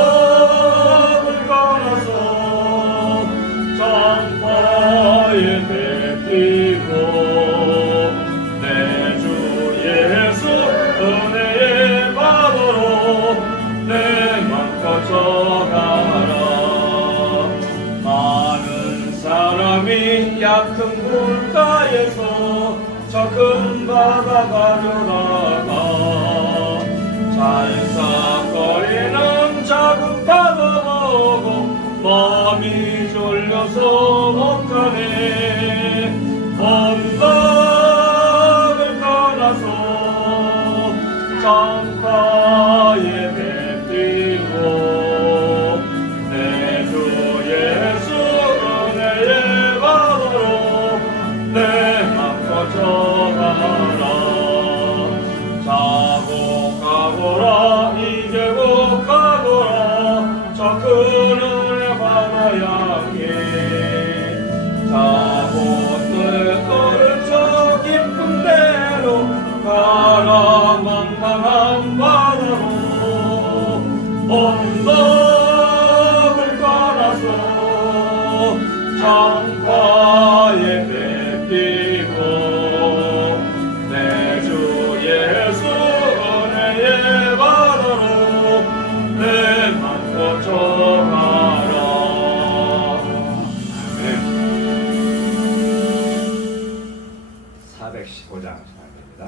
언덕을 걸어서 장파에 뱉히고 내 주 예수 은혜의 바다로 내 맘 거쳐가라. 많은 사람이 얕은 물가에서 저 큰 바다가 들어가 잘싹거리는 작은 바다 보고 마음이 졸려서 못가네. 언덕을 떠나서 장가에 뱉히고 내 주 예수 은혜의 바다로 내 맘 거쳐가라. 자고 가거라 이제고 가거라 저 큰 은혜 바다 향해. 자고 늘 걸을 저 깊은 데로 가라 망망한 바다로. 언덕을 떠나서 장가에 뱉히고 내 주 예수 은혜의 바다로 내 맘 거쳐가라. 아멘. 415장 시작합니다.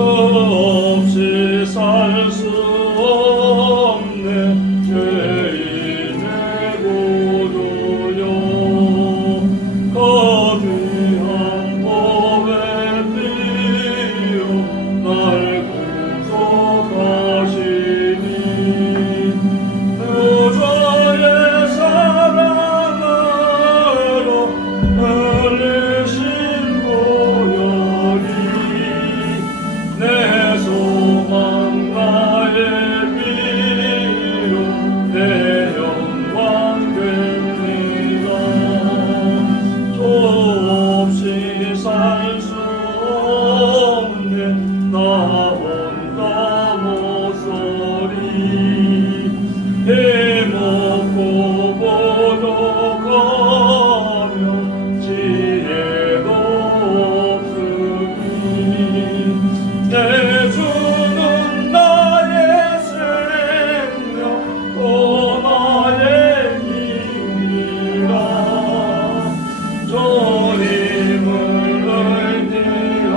없이 살 수 없네 죄인의 구주여. 거대한 법에 뛰어 날 구속하시니 구주의 사랑으로 흘리신 보혈이 내 소망 나의 비로 내 영광 됩니다. 좁없이 살 수 없네 나 혼자 못서리. 해먹고 부족하며 지혜도 없으니 내 주는 나의 생명 또 나의 힘이라. 주님을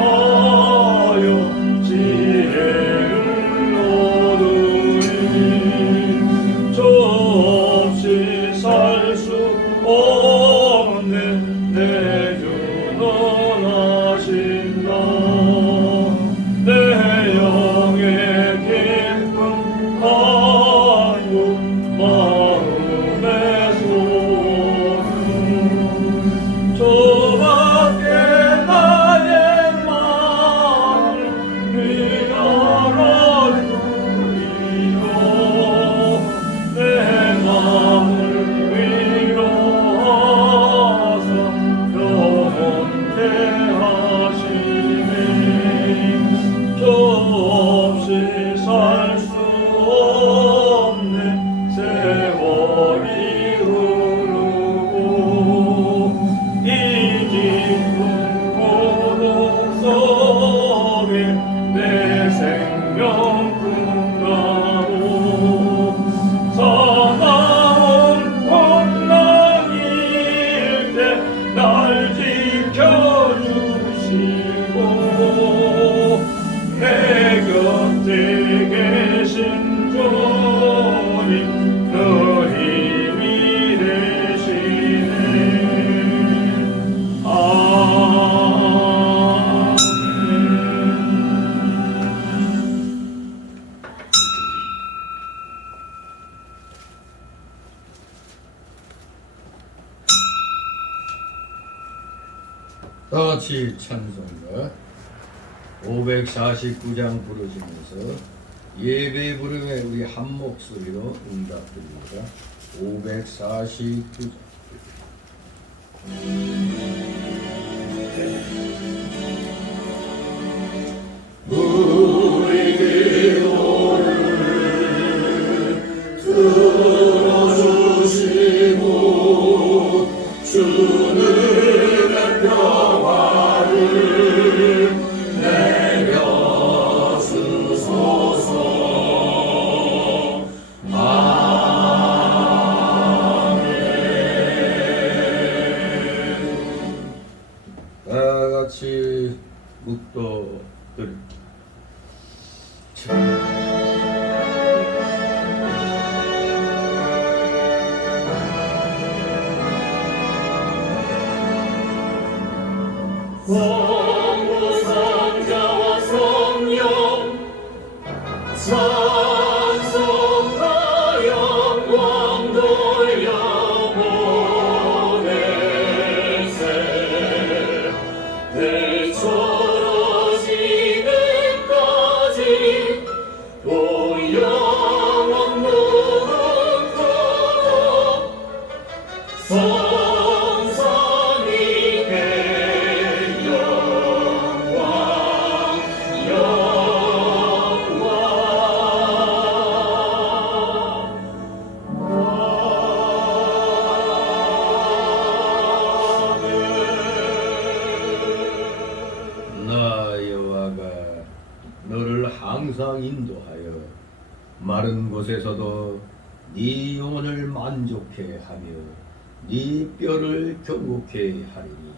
의지하여 지혜를 얻으니 저 없이 살 수 없네 내 주 떠나신다. 내 영의 깊은 간구 마음의 소름 저밖에 나의 마음을 열어주리요. 내 마음을 위로하사 영원케 하시네. 저 없이 살 수 없네 세월이 흐르고 이 깊은 고독 속에 내 생명 끝나고 사나운 풍랑일 때 날 지켜주시고 내 곁에 계신 주님 그 힘이 되시네. 다같이 찬송가 549장 부르시면서 예배 부름에 우리 한 목소리로 응답드립니다. 549장. 우리 기도를 들어주시고 주는 평화를 내려주소서. 아멘. 다같이 묵도드립니다. 성부 성자와 성령 찬송과 영광 돌려보내세. 대처로 지금까지 또 영원 무궁토록 성삼위 너를 항상 인도하여 마른 곳에서도 네 영혼을 만족해 하며 네 뼈를 경곡해 하리니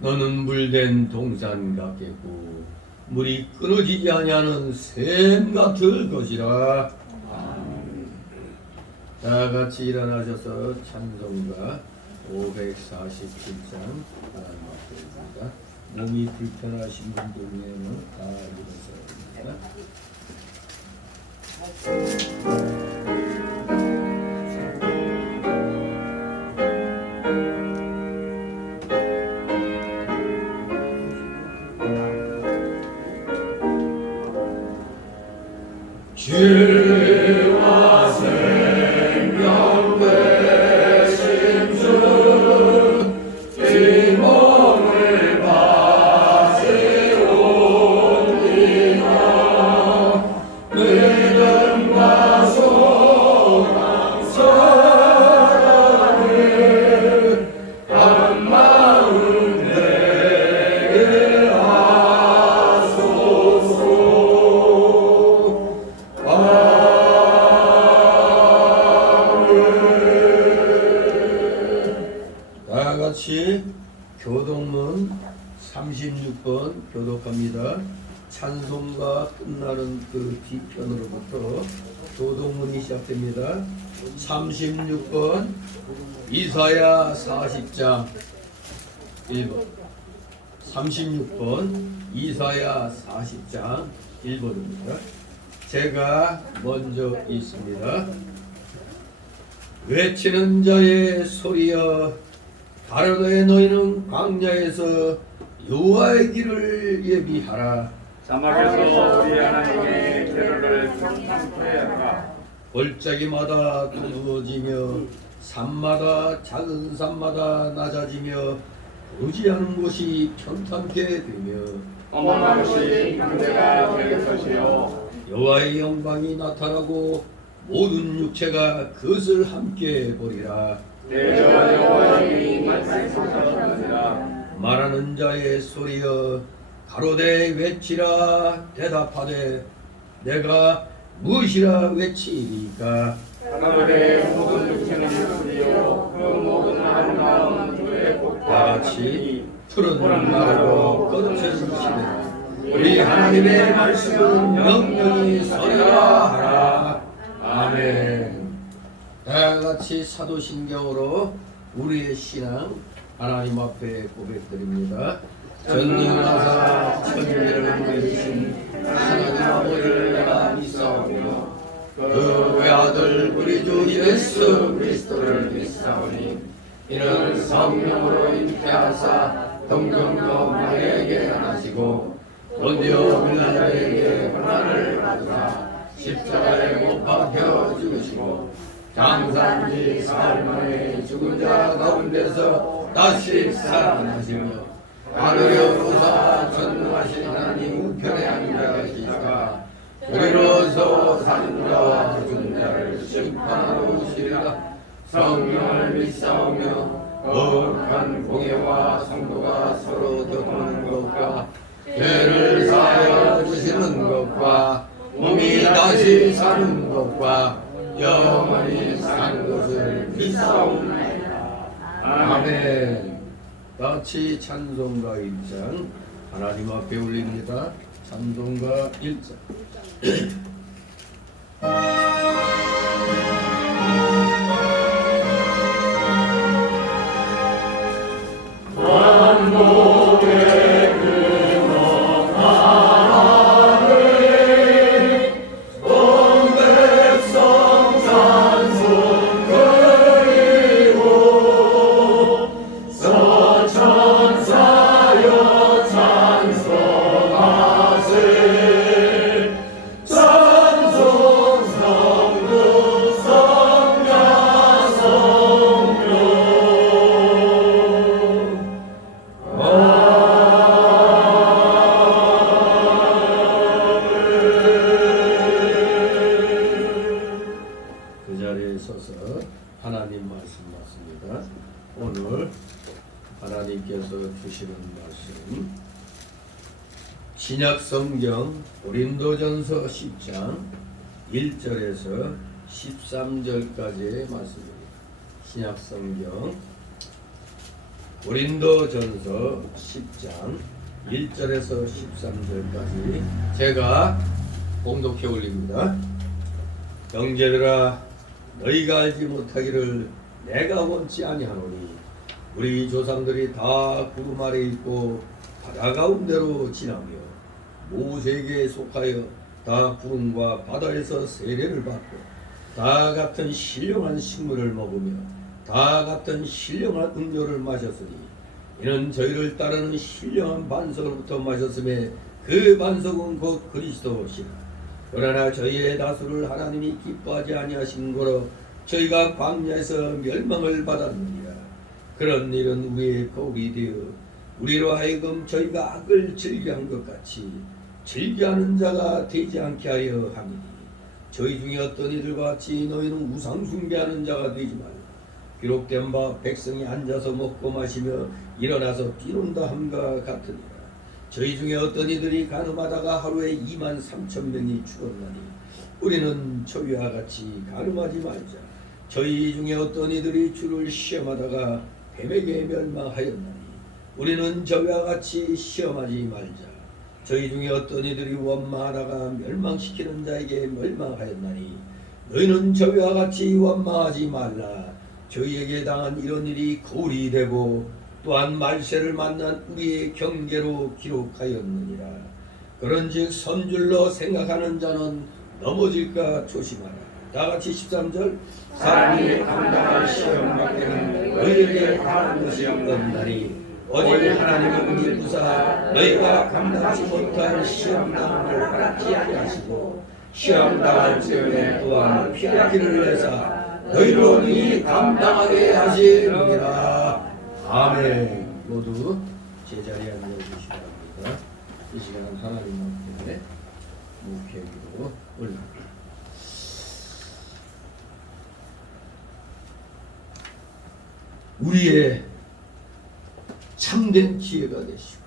너는 물된 동산 같겠고 물이 끊어지지 아니하는 샘 같을 것이라. 다 같이 일어나셔서 찬송가 547장 하나님 앞에 있습니다. 몸이 불편하신 분들 외에는 다 일어서야 됩니다. 주와 생명 되신 주, 이 몸을 바치옵니다. 믿음과 소망 사랑을 한 마음 되게 하소서. 다 같이 교동문 36번 교독합니다. 찬송가 끝나는 그 뒤편으로부터 교동문이 시작됩니다. 36번 이사야 40장 1번 36번 이사야 40장 1번입니다. 제가 먼저 읽습니다. 외치는 자의 소리여, 가로되 너희는 광야에서 여호와의 길을 예비하라. 사막에서 우리 하나님의 계로를 평탄케 하라. 골짜기마다 두드러지며 산마다 작은 산마다 낮아지며 오지 않은 곳이 평탄케 되며 어머나 것이 강대가 될 것이요 여호와의 영광이 나타나고 모든 육체가 그것을 함께 보리라. 대저와 여호와의 말씀하셨느니라. 말하는 자의 소리여, 가로되 외치라. 대답하되 내가 무엇이라 외치리까? 가로되 모든 육체는 소리요 그 모든 아름다운 주의 복과 다같이 푸른 나무로 거듭은 시대라. 우리 하나님의 말씀은 영영이 서리라 하라. 아멘. 다같이 사도신경으로 우리의 신앙 하나님 앞에 고백드립니다. 전능하사 천지를 만드신 하나님 아버지를 내가 믿사오며 그 외아들 우리 주 예수 그리스도를 믿사오니 이는 성령으로 잉태하사 동정녀 마리아에게 나시고 본디오 빌라도에게 고난을 받으사 십자가에 못 박혀 죽으시고 장사지 사흘 만에 죽은 자 가운데서 다시 살아나시며 하늘에 오사 전능하신 하나님 우편에 앉아 계시다가 우리로서 사는 자와 죽은 자를 심판하러 오시리라. 성령을 믿사오며 거룩한 공예와 성도가 서로 교통하는 것과 죄를 사하여 주시는 것과 몸이 다시 사는 것과 영원히 사는 것을 믿사옵나이다. 아멘. 같이 찬송가 1장 하나님 앞에 올립니다. 찬송가 1장. 그 자리에 서서 하나님 말씀 맞습니다. 오늘 하나님께서 주시는 말씀 신약 성경 고린도전서 10장 1절에서 13절까지의 말씀입니다. 신약 성경 고린도전서 10장 1절에서 13절까지 제가 봉독해 올립니다. 형제들아 너희가 알지 못하기를 내가 원치 아니하노니 우리 조상들이 다 구름 아래 있고 바다 가운데로 지나며 모세에게 속하여 다 구름과 바다에서 세례를 받고 다 같은 신령한 식물을 먹으며 다 같은 신령한 음료를 마셨으니 이는 저희를 따르는 신령한 반석으로부터 마셨음에 그 반석은 곧 그리스도시라. 그러나 저희의 다수를 하나님이 기뻐하지 아니하신 거로 저희가 광야에서 멸망을 받았느니라. 그런 일은 우리의 거울이 되어 우리로 하여금 저희가 악을 즐겨한 것 같이 즐겨하는 자가 되지 않게 하려 함이니 저희 중에 어떤 이들과 같이 너희는 우상 숭배하는 자가 되지 말라. 기록된 바 백성이 앉아서 먹고 마시며 일어나서 뛰논다 함과 같으니라. 저희 중에 어떤 이들이 간음하다가 하루에 23,000명이 죽었나니 우리는 저희와 같이 간음하지 말자. 저희 중에 어떤 이들이 주를 시험하다가 뱀에게 멸망하였나니 우리는 저희와 같이 시험하지 말자. 저희 중에 어떤 이들이 원망하다가 멸망시키는 자에게 멸망하였나니 너희는 저희와 같이 원망하지 말라. 저희에게 당한 이런 일이 거울이 되고 또한 말세를 만난 우리의 경계로 기록하였느니라. 그런즉 선줄로 생각하는 자는 넘어질까 조심하라. 다같이 13절 사람이 감당할 시험 밖에는 너희에게 당한 것이 없나니 오직 하나님은 기쁘사 너희가 감당하지 못할 시험당함을 허락지 아니하시고 시험당할 즈음에 또한 피하기를 내사 너희로 능히 감당하게 하시느니라. 아멘. 모두 제자리에 앉아주시기 바랍니다. 이 시간 하나님 앞에 묵회기도 올립니다. 우리의 참된 지혜가 되시고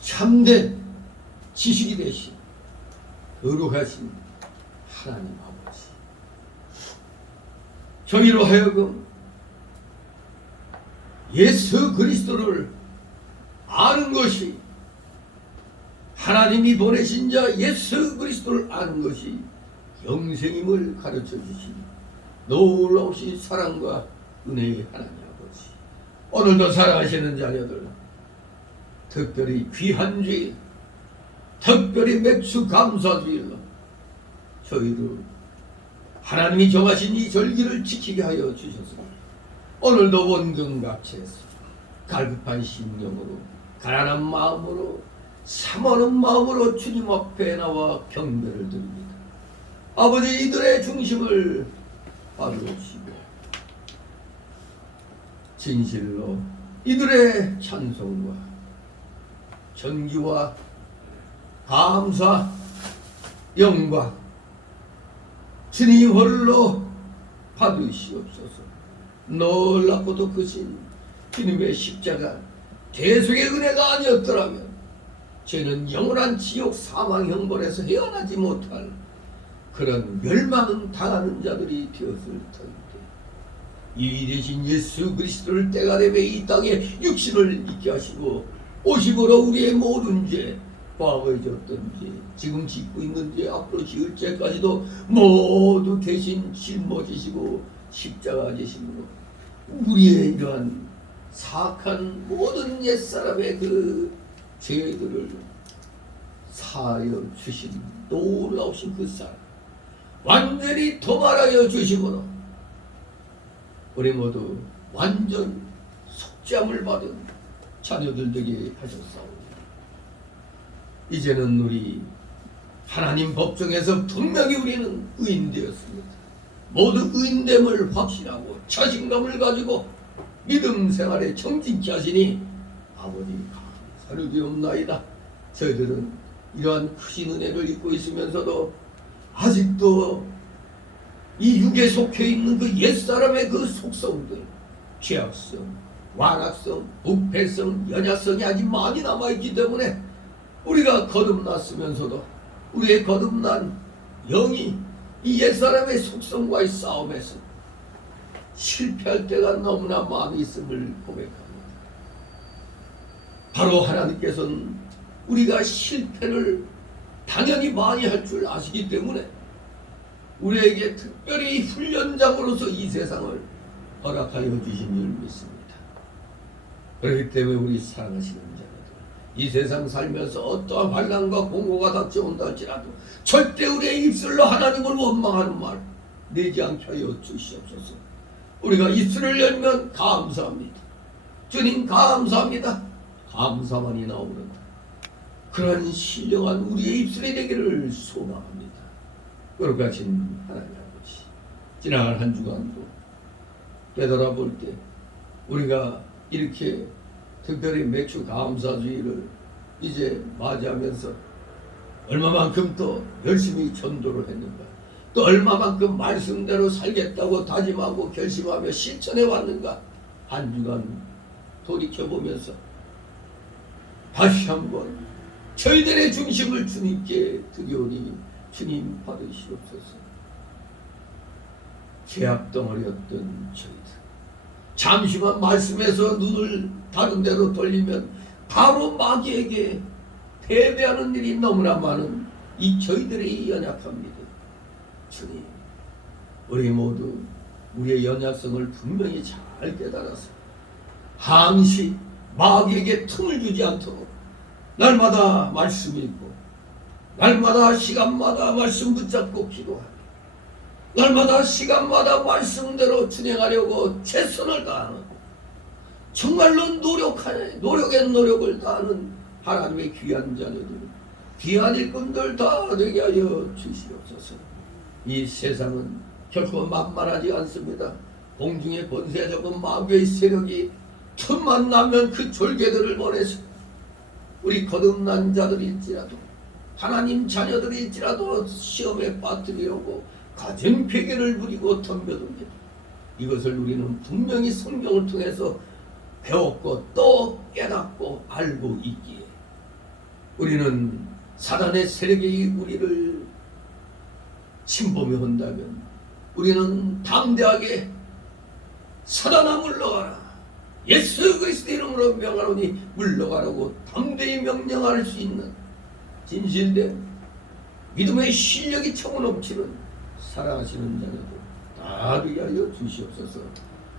참된 지식이 되신 거룩하신 하나님 아버지, 저희로 하여금 예수 그리스도를 아는 것이, 하나님이 보내신 자 예수 그리스도를 아는 것이 영생임을 가르쳐 주신 놀라우신 사랑과 은혜의 하나님 아버지, 오늘도 사랑하시는 자녀들, 특별히 귀한 주일, 특별히 맥주 감사주일로 저희들 하나님이 정하신 이 절기를 지키게 하여 주셨습니다. 오늘도 원경각체에서 갈급한 심령으로 가난한 마음으로 사모하는 마음으로 주님 앞에 나와 경배를 드립니다. 아버지, 이들의 중심을 받으시고 진실로 이들의 찬송과 전기와 감사, 영광 주님 홀로 받으시옵소서. 놀랍고도 크신 주님의 십자가 대속의 은혜가 아니었더라면 저는 영원한 지옥 사망 형벌에서 헤어나지 못할 그런 멸망 당하는 자들이 되었을 텐데, 이 되신 예수 그리스도를 때가 되매 이 땅에 육신을 있게 하시고 오심으로 우리의 모든 죄, 과거에 졌던 죄, 지금 짓고 있는 죄, 앞으로 지을 죄까지도 모두 대신 짊어지시고 십자가 지심으로 우리의 이러한 사악한 모든 옛사람의 그 죄들을 사하여 주신 놀라우신 그 사람, 완전히 도말하여 주심으로 우리 모두 완전 속죄함을 받은 자녀들 되게 하셨사오니, 이제는 우리 하나님 법정에서 분명히 우리는 의인되었습니다. 모두 의인됨을 확신하고 자신감을 가지고 믿음 생활에 정진케 하시니 아버지 감사드리옵나이다. 저희들은 이러한 크신 은혜를 입고 있으면서도 아직도 이 육에 속해 있는 그 옛사람의 그 속성들, 죄악성, 완악성, 부패성, 연약성이 아직 많이 남아있기 때문에 우리가 거듭났으면서도 우리의 거듭난 영이 이 옛사람의 속성과의 싸움에서 실패할 때가 너무나 많이 있음을 고백합니다. 바로 하나님께서는 우리가 실패를 당연히 많이 할 줄 아시기 때문에 우리에게 특별히 훈련장으로서 이 세상을 허락하여 주신 줄 믿습니다. 그렇기 때문에 우리 사랑하시는 자녀들, 이 세상 살면서 어떠한 환난과 공고가 닥쳐온다 할지라도 절대 우리의 입술로 하나님을 원망하는 말 내지 않게 하여 주시옵소서. 우리가 입술을 열면 감사합니다. 주님 감사합니다. 감사만이 나오는 그런 신령한 우리의 입술이 되기를 소망합니다. 거룩하신 하나님 아버지, 지나간 한 주간도 되돌아볼 때 우리가 이렇게 특별히 맥주 감사주의를 이제 맞이하면서 얼마만큼 또 열심히 전도를 했는가, 또 얼마만큼 말씀대로 살겠다고 다짐하고 결심하며 실천해 왔는가, 한 주간 돌이켜보면서 다시 한번 저희들의 중심을 주님께 드리오니 주님 받으시옵소서. 죄악덩어리였던 저희들, 잠시만 말씀에서 눈을 다른 데로 돌리면 바로 마귀에게 패배하는 일이 너무나 많은 이 저희들의 연약합니다. 주님, 우리 모두 우리의 연약성을 분명히 잘 깨달아서 항시 마귀에게 틈을 주지 않도록 날마다 말씀 읽고, 날마다 시간마다 말씀 붙잡고 기도하고, 날마다 시간마다 말씀대로 진행하려고 최선을 다하는, 정말로 노력의 노력을 다하는 하나님의 귀한 자녀들, 귀한 일꾼들 다 되게 하여 주시옵소서. 이 세상은 결코 만만하지 않습니다. 공중의 권세 적은 마귀의 세력이 틈만 나면 그 졸개들을 보내서 우리 거듭난 자들일지라도 하나님 자녀들일지라도 시험에 빠뜨리려고 가정 폐괴를 부리고 덤벼듭니다. 이것을 우리는 분명히 성경을 통해서 배웠고 또 깨닫고 알고 있기에 우리는 사단의 세력이 우리를 침범해 온다면 우리는 담대하게 사단아 물러가라, 예수 그리스도 이름으로 명하노니 물러가라고 담대히 명령할 수 있는 진실된 믿음의 실력이 차고 넘치는 사랑하시는 자녀들 다 되게 하여 주시옵소서.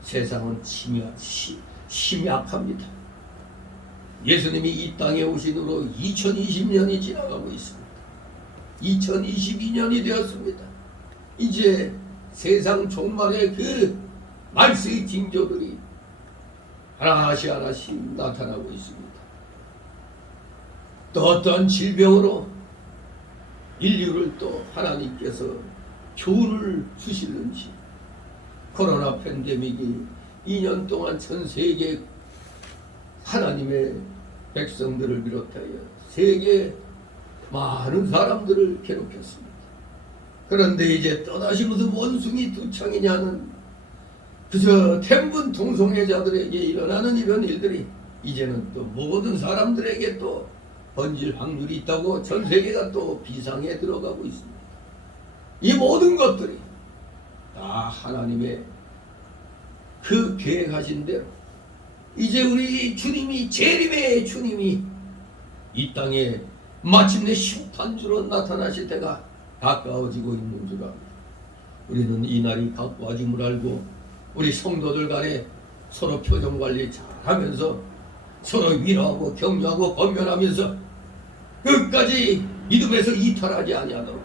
세상은 심약합니다. 예수님이 이 땅에 오신 후로 2020년이 지나가고 있습니다. 2022년이 되었습니다. 이제 세상 종말의 그 말세의 징조들이 하나씩 나타나고 있습니다. 또 어떠한 질병으로 인류를 또 하나님께서 교훈을 주실는지, 코로나 팬데믹이 2년 동안 전 세계 하나님의 백성들을 비롯하여 세계 많은 사람들을 괴롭혔습니다. 그런데 이제 또다시 무슨 원숭이 두 창이냐는 그저天분 동성애자들에게 일어나는 이런 일들이 이제는 또 모든 사람들에게 또 번질 확률이 있다고 전 세계가 또 비상에 들어가고 있습니다. 이 모든 것들이 다 하나님의 그 계획하신 대로 이제 우리 주님이, 재림의 주님이 이 땅에 마침내 심판주로 나타나실 때가 가까워지고 있는 줄 압니다. 우리는 이 날이 가까워짐을 알고 우리 성도들 간에 서로 표정 관리 잘하면서 서로 위로하고 격려하고 권면하면서 끝까지 믿음에서 이탈하지 아니하도록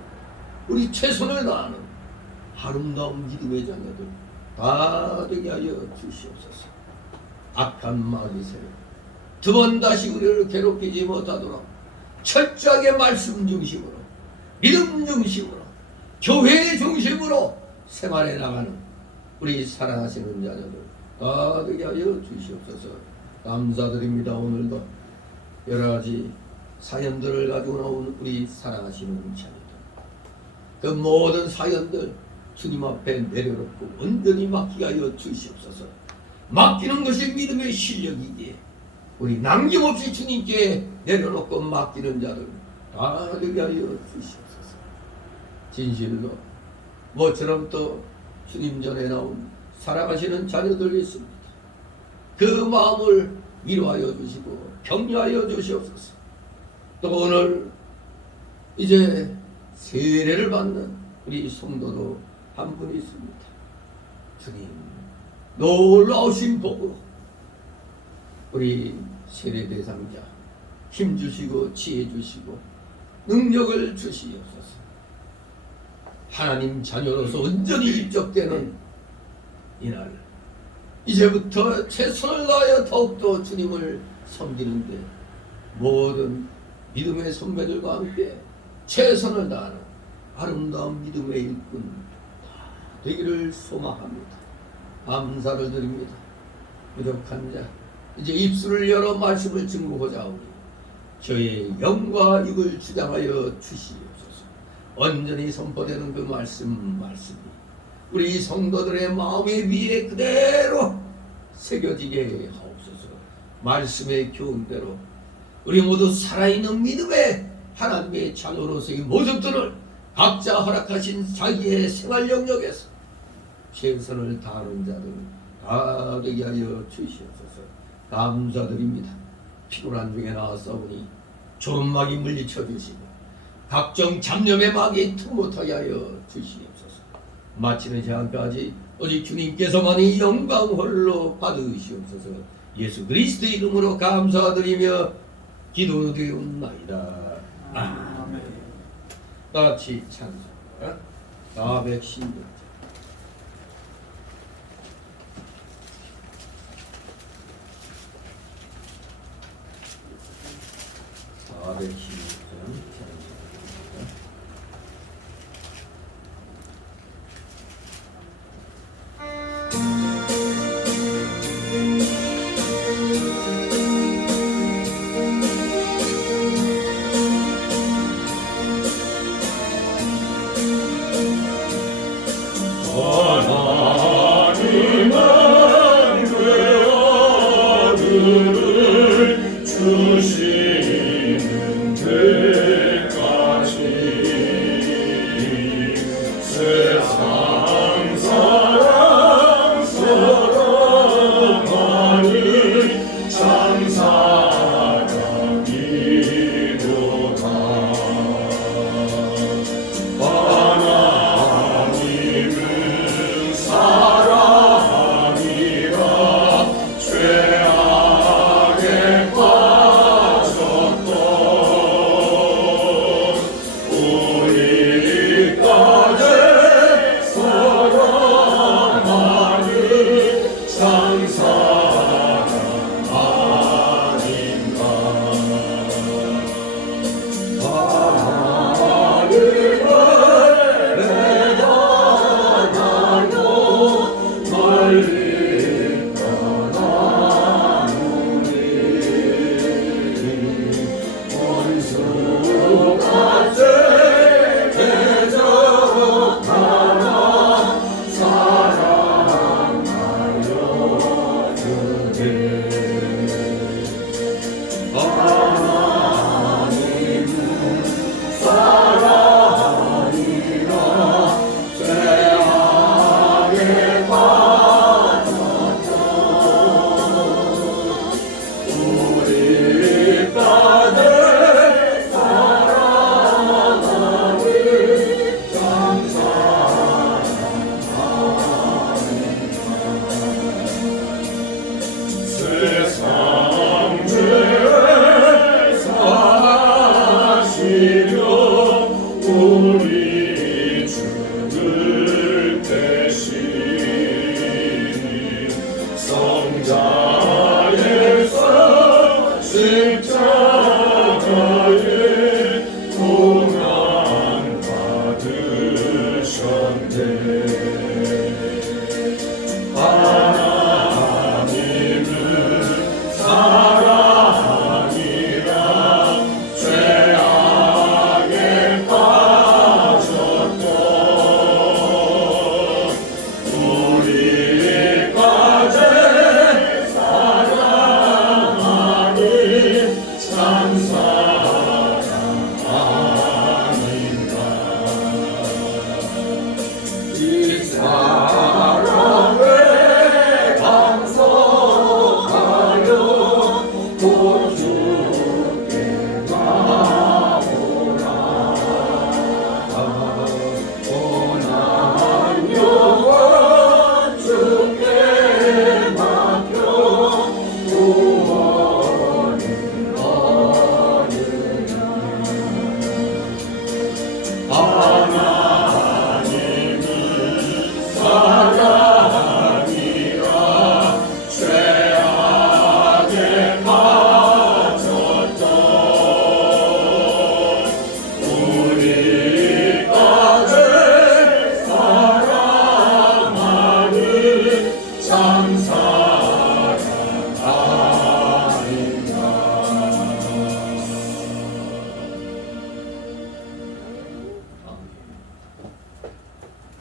우리 최선을 다하는 아름다운 믿음의 자녀들 다 되게 하여 주시옵소서. 악한 마귀 세력 두 번 다시 우리를 괴롭히지 못하도록 철저하게 말씀 중심으로, 믿음 중심으로, 교회 중심으로 생활해 나가는 우리 사랑하시는 자녀들 다 되게 하여 주시옵소서. 감사드립니다. 오늘도 여러 가지 사연들을 가지고 나온 우리 사랑하시는 자녀들, 그 모든 사연들 주님 앞에 내려놓고 온전히 맡기게 하여 주시옵소서. 맡기는 것이 믿음의 실력이기에 우리 남김없이 주님께 내려놓고 맡기는 자들 다 되게 하여 주시옵소서. 진실로 모처럼 또 주님 전에 나온 사랑하시는 자녀들이 있습니다. 그 마음을 위로하여 주시고 격려하여 주시옵소서. 또 오늘 이제 세례를 받는 우리 성도도 한 분이 있습니다. 주님 놀라우신 복으로 우리 세례 대상자 힘 주시고 지혜 주시고 능력을 주시옵소서. 하나님 자녀로서 온전히 입적되는 이날 이제부터 최선을 다하여 더욱더 주님을 섬기는데 모든 믿음의 선배들과 함께 최선을 다하는 아름다운 믿음의 일꾼 되기를 소망합니다. 감사를 드립니다. 부족한 자 이제 입술을 열어 말씀을 증거하자 하오니 저의 영과 육을 주장하여 주시옵소서. 온전히 선포되는 그 말씀이 우리 성도들의 마음의 위에 그대로 새겨지게 하옵소서. 말씀의 교훈대로 우리 모두 살아있는 믿음의 하나님의 자녀로서의 모습들을 각자 허락하신 자기의 생활 영역에서 최선을 다하는 자들 다 되게 하여 주시옵소서. 감사드립니다. 피곤한 중에 나왔사오니 좋은 마귀 물리쳐 주시고 각종 잡념의 마귀 틈 못하게 하여 주시옵소서. 마치는 시간까지 오직 주님께서만이 영광 홀로 받으시옵소서. 예수 그리스도 이름으로 감사드리며 기도드리옵나이다. 아멘. 같이 찬송 416장. 주시는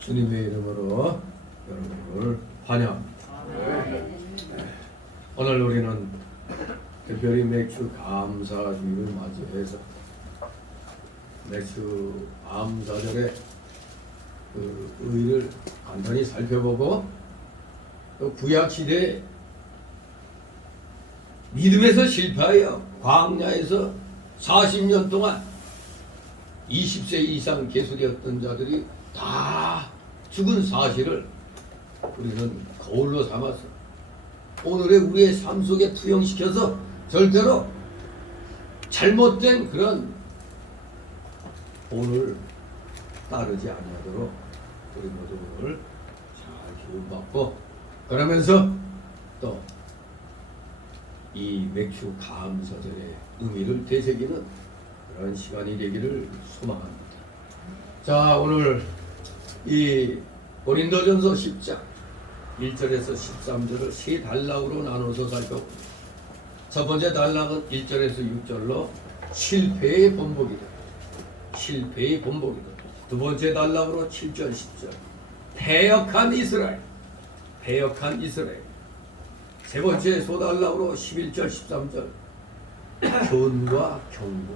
주님의 이름으로 여러분을 환영합니다. 오늘 우리는 특별히 맥주 감사주의를 맞이해서 맥주 감사절의 그 의의를 간단히 살펴보고 또 구약시대에 믿음에서 실패하여 광야에서 40년 동안 20세 이상 계수되었던 자들이 다 죽은 사실을 우리는 거울로 삼아서 오늘의 우리의 삶 속에 투영시켜서 절대로 잘못된 그런 오늘 따르지 아니하도록 우리 모두 오늘 잘 기운받고 그러면서 또 이 맥주 감사절의 의미를 되새기는 그런 시간이 되기를 소망합니다. 자, 오늘 이 고린도전서 10장 1절에서 13절을 세 단락으로 나눠서 살펴봅니다. 첫 번째 단락은 1절에서 6절로 실패의 본보기다. 실패의 본보기다. 두 번째 단락으로 7절 10절 패역한 이스라엘. 패역한 이스라엘. 세 번째 소단락으로 11절 13절 교훈과 경고.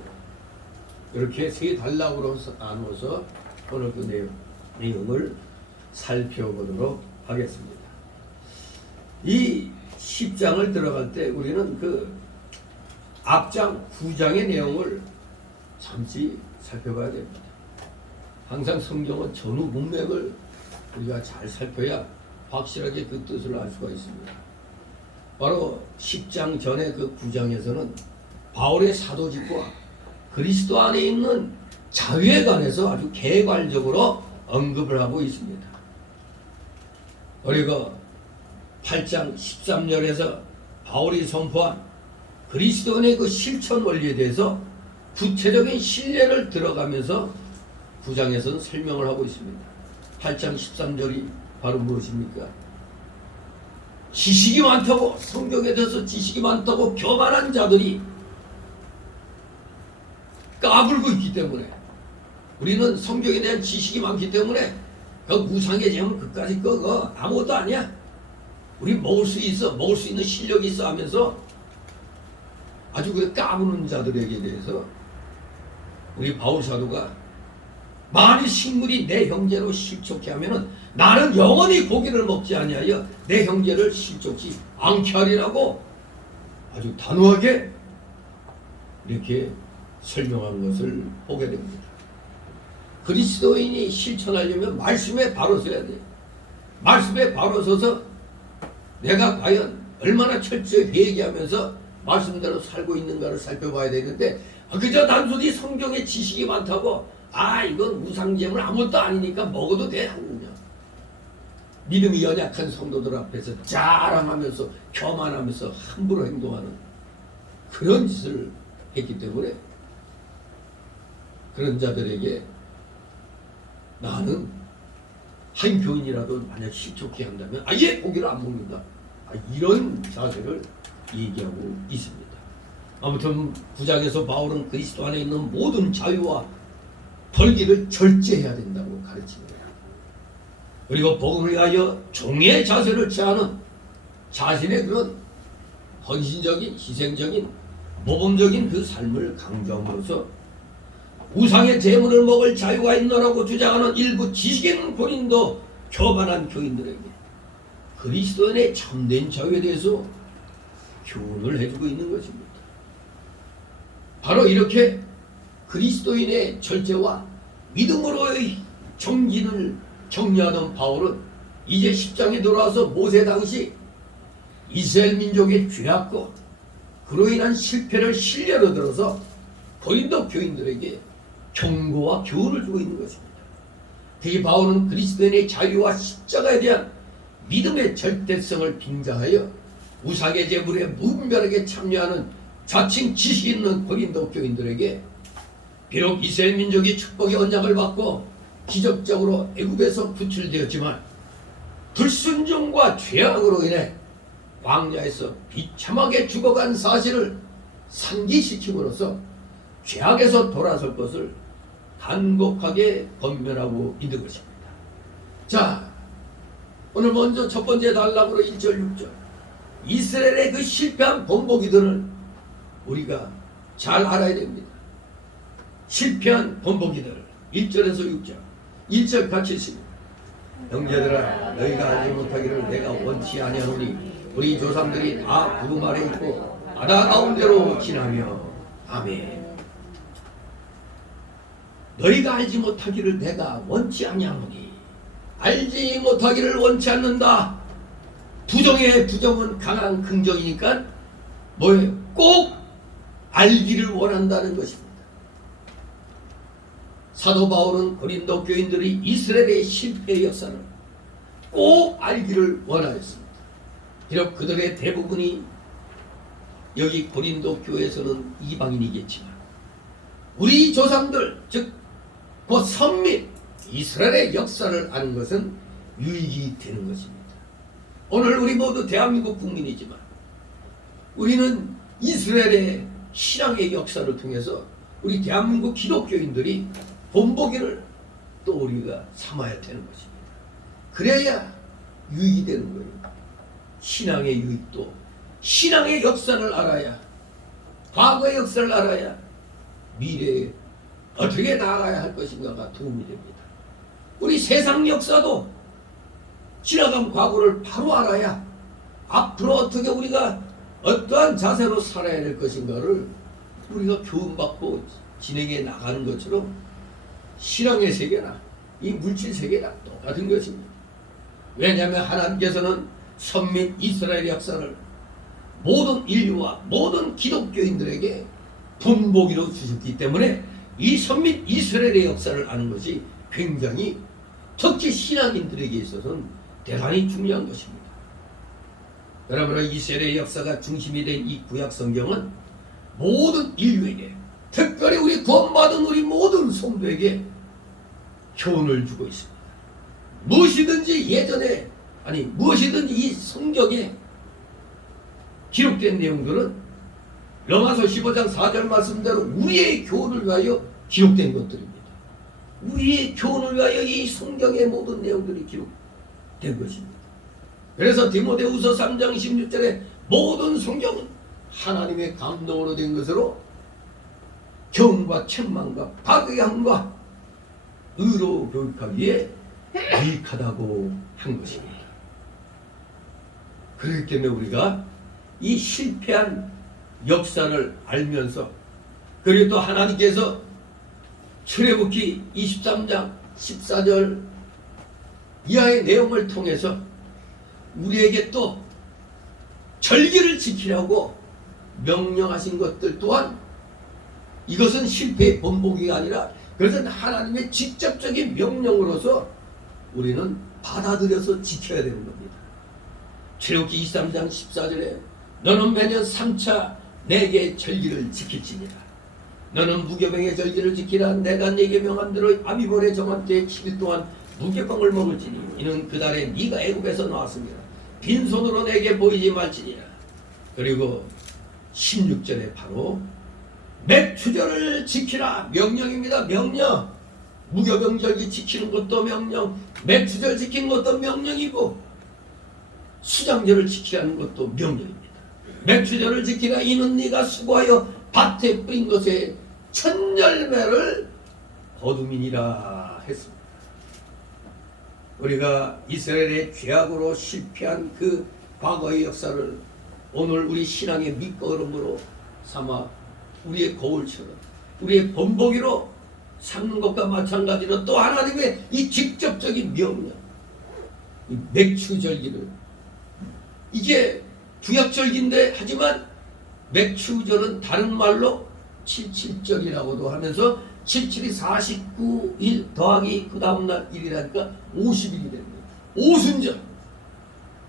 이렇게 세 단락으로 나누어서 오늘 그 내용을 살펴보도록 하겠습니다. 이 10장을 들어갈 때 우리는 그 앞장 9장의 내용을 잠시 살펴봐야 됩니다. 항상 성경은 전후 문맥을 우리가 잘 살펴야 확실하게 그 뜻을 알 수가 있습니다. 바로 10장 전에 그 9장에서는 바울의 사도직과 그리스도 안에 있는 자유에 관해서 아주 개괄적으로 언급을 하고 있습니다. 그리고 8장 13절에서 바울이 선포한 그리스도인의 그 실천 원리에 대해서 구체적인 신뢰를 들어가면서 9장에서는 설명을 하고 있습니다. 8장 13절이 바로 무엇입니까? 지식이 많다고, 성경에 대해서 지식이 많다고 교만한 자들이 까불고 있기 때문에, 우리는 성경에 대한 지식이 많기 때문에 그 우상의 제물 그까짓 거 아무것도 아니야. 우리 먹을 수 있어, 먹을 수 있는 실력이 있어 하면서 아주 그 까부는 자들에게 대해서 우리 바울 사도가 만일 식물이 내 형제로 실족케 하면은 나는 영원히 고기를 먹지 아니하여 내 형제를 실족지 않게 하리라고 아주 단호하게 이렇게 설명한 것을 보게 됩니다. 그리스도인이 실천하려면 말씀에 바로 서야 돼요. 말씀에 바로 서서 내가 과연 얼마나 철저히 회개하면서 말씀대로 살고 있는가를 살펴봐야 되는데, 그저 단순히 성경에 지식이 많다고 이건 우상제물 아무것도 아니니까 먹어도 돼 하느냐. 믿음이 연약한 성도들 앞에서 자랑하면서 교만하면서 함부로 행동하는 그런 짓을 했기 때문에 그런 자들에게 나는 한 교인이라도 만약 실족해 한다면 아예 고기를 안 먹는다. 이런 자세를 얘기하고 있습니다. 아무튼 9장에서 바울은 그리스도 안에 있는 모든 자유와 벌기를 절제해야 된다고 가르칩니다. 그리고 복음을 위하여 종의 자세를 취하는 자신의 그런 헌신적인, 희생적인, 모범적인 그 삶을 강조함으로써 우상의 제물을 먹을 자유가 있노라고 주장하는 일부 지식 있는 고린도 교만한 교인들에게 그리스도인의 참된 자유에 대해서 교훈을 해주고 있는 것입니다. 바로 이렇게 그리스도인의 절제와 믿음으로의 정진을 격려하던 바울은 이제 10장에 돌아와서 모세 당시 이스라엘 민족의 죄악과 그로 인한 실패를 신뢰로 들어서 고린도 교인들에게 경고와 교훈을 주고 있는 것입니다. 특히 바울은 그리스도인의 자유와 십자가에 대한 믿음의 절대성을 빙자하여 우상의 제물에 무분별하게 참여하는 자칭 지식 있는 고린도 교인들에게 비록 이스라엘 민족이 축복의 언약을 받고 기적적으로 애굽에서 구출되었지만 불순종과 죄악으로 인해 광야에서 비참하게 죽어간 사실을 상기시킴으로써 죄악에서 돌아설 것을 간곡하게 권면하고 있는 것입니다. 자, 오늘 먼저 첫 번째 단락으로 1절 6절 이스라엘의 그 실패한 본보기들을 우리가 잘 알아야 됩니다. 실패한 본보기들을 1절에서 6절 1절 같이 읽습니다. 형제들아 너희가 알지 못하기를 내가 원치 아니하노니 우리 조상들이 다 부름 아래 있고 바다 가운데로 지나며 아멘. 너희가 알지 못하기를 내가 원치 아니하노니 알지 못하기를 원치 않는다. 부정의 부정은 강한 긍정이니까 뭐예요? 꼭 알기를 원한다는 것입니다. 사도 바울은 고린도 교인들이 이스라엘의 실패의 역사를 꼭 알기를 원하였습니다. 비록 그들의 대부분이 여기 고린도 교회에서는 이방인이겠지만 우리 조상들 즉 그 선민 이스라엘의 역사를 아는 것은 유익이 되는 것입니다. 오늘 우리 모두 대한민국 국민이지만 우리는 이스라엘의 신앙의 역사를 통해서 우리 대한민국 기독교인들이 본보기를 또 우리가 삼아야 되는 것입니다. 그래야 유익이 되는 거예요. 신앙의 유익도 신앙의 역사를 알아야 과거의 역사를 알아야 미래에 어떻게 나아가야 할 것인가가 도움이 됩니다. 우리 세상 역사도 지나간 과거를 바로 알아야 앞으로 어떻게 우리가 어떠한 자세로 살아야 될 것인가를 우리가 교훈받고 진행해 나가는 것처럼 신앙의 세계나 이 물질 세계나 똑같은 것입니다. 왜냐하면 하나님께서는 선민 이스라엘의 역사를 모든 인류와 모든 기독교인들에게 본보기로 주셨기 때문에 이 선민 이스라엘의 역사를 아는 것이 굉장히 특히 신앙인들에게 있어서는 대단히 중요한 것입니다. 여러분, 이스라엘의 역사가 중심이 된 이 구약 성경은 모든 인류에게 특별히 우리 구원받은 우리 모든 성도에게 교훈을 주고 있습니다. 무엇이든지 예전에 무엇이든지 이 성경에 기록된 내용들은 로마서 15장 4절 말씀대로 우리의 교훈을 위하여 기록된 것들입니다. 우리의 교훈을 위하여 이 성경의 모든 내용들이 기록된 것입니다. 그래서 디모데후서 3장 16절에 모든 성경은 하나님의 감동으로 된 것으로 교훈과 책망과 박의함과 의로 교육하기에 유익하다고 한 것입니다. 그렇기 때문에 우리가 이 실패한 역사를 알면서 그리고 또 하나님께서 출애굽기 23장 14절 이하의 내용을 통해서 우리에게 또 절기를 지키라고 명령하신 것들 또한 이것은 실패의 본보기가 아니라 그것은 하나님의 직접적인 명령으로서 우리는 받아들여서 지켜야 되는 겁니다. 출애굽기 23장 14절에 너는 매년 3차 내게 절기를 지킬지니라. 너는 무교병의 절기를 지키라. 내가 네게 명한 대로 아비벌의 정한 때에 7일 동안 무교병을 먹을지니 이는 그 달에 네가 애굽에서 나왔습니다. 빈손으로 내게 보이지 말지니라. 그리고 16절에 바로 맥추절을 지키라. 명령입니다. 명령. 무교병절기 지키는 것도 명령, 맥추절 지키는 것도 명령이고 수장절을 지키라는 것도 명령입니다. 맥추절을 지키라. 이는 네가 수고하여 밭에 뿌린 것에 첫 열매를 거두미니라 했습니다. 우리가 이스라엘의 죄악으로 실패한 그 과거의 역사를 오늘 우리 신앙의 밑거름으로 삼아 우리의 거울처럼 우리의 본보기로 삼는 것과 마찬가지로 또 하나님의 이 직접적인 명령, 이 맥추절기를 이게 구약절기인데 하지만 맥추절은 다른 말로 77절이라고도 하면서 77이 49일 더하기 그 다음날 일이라니까 50일이 되는 거예요. 오순절.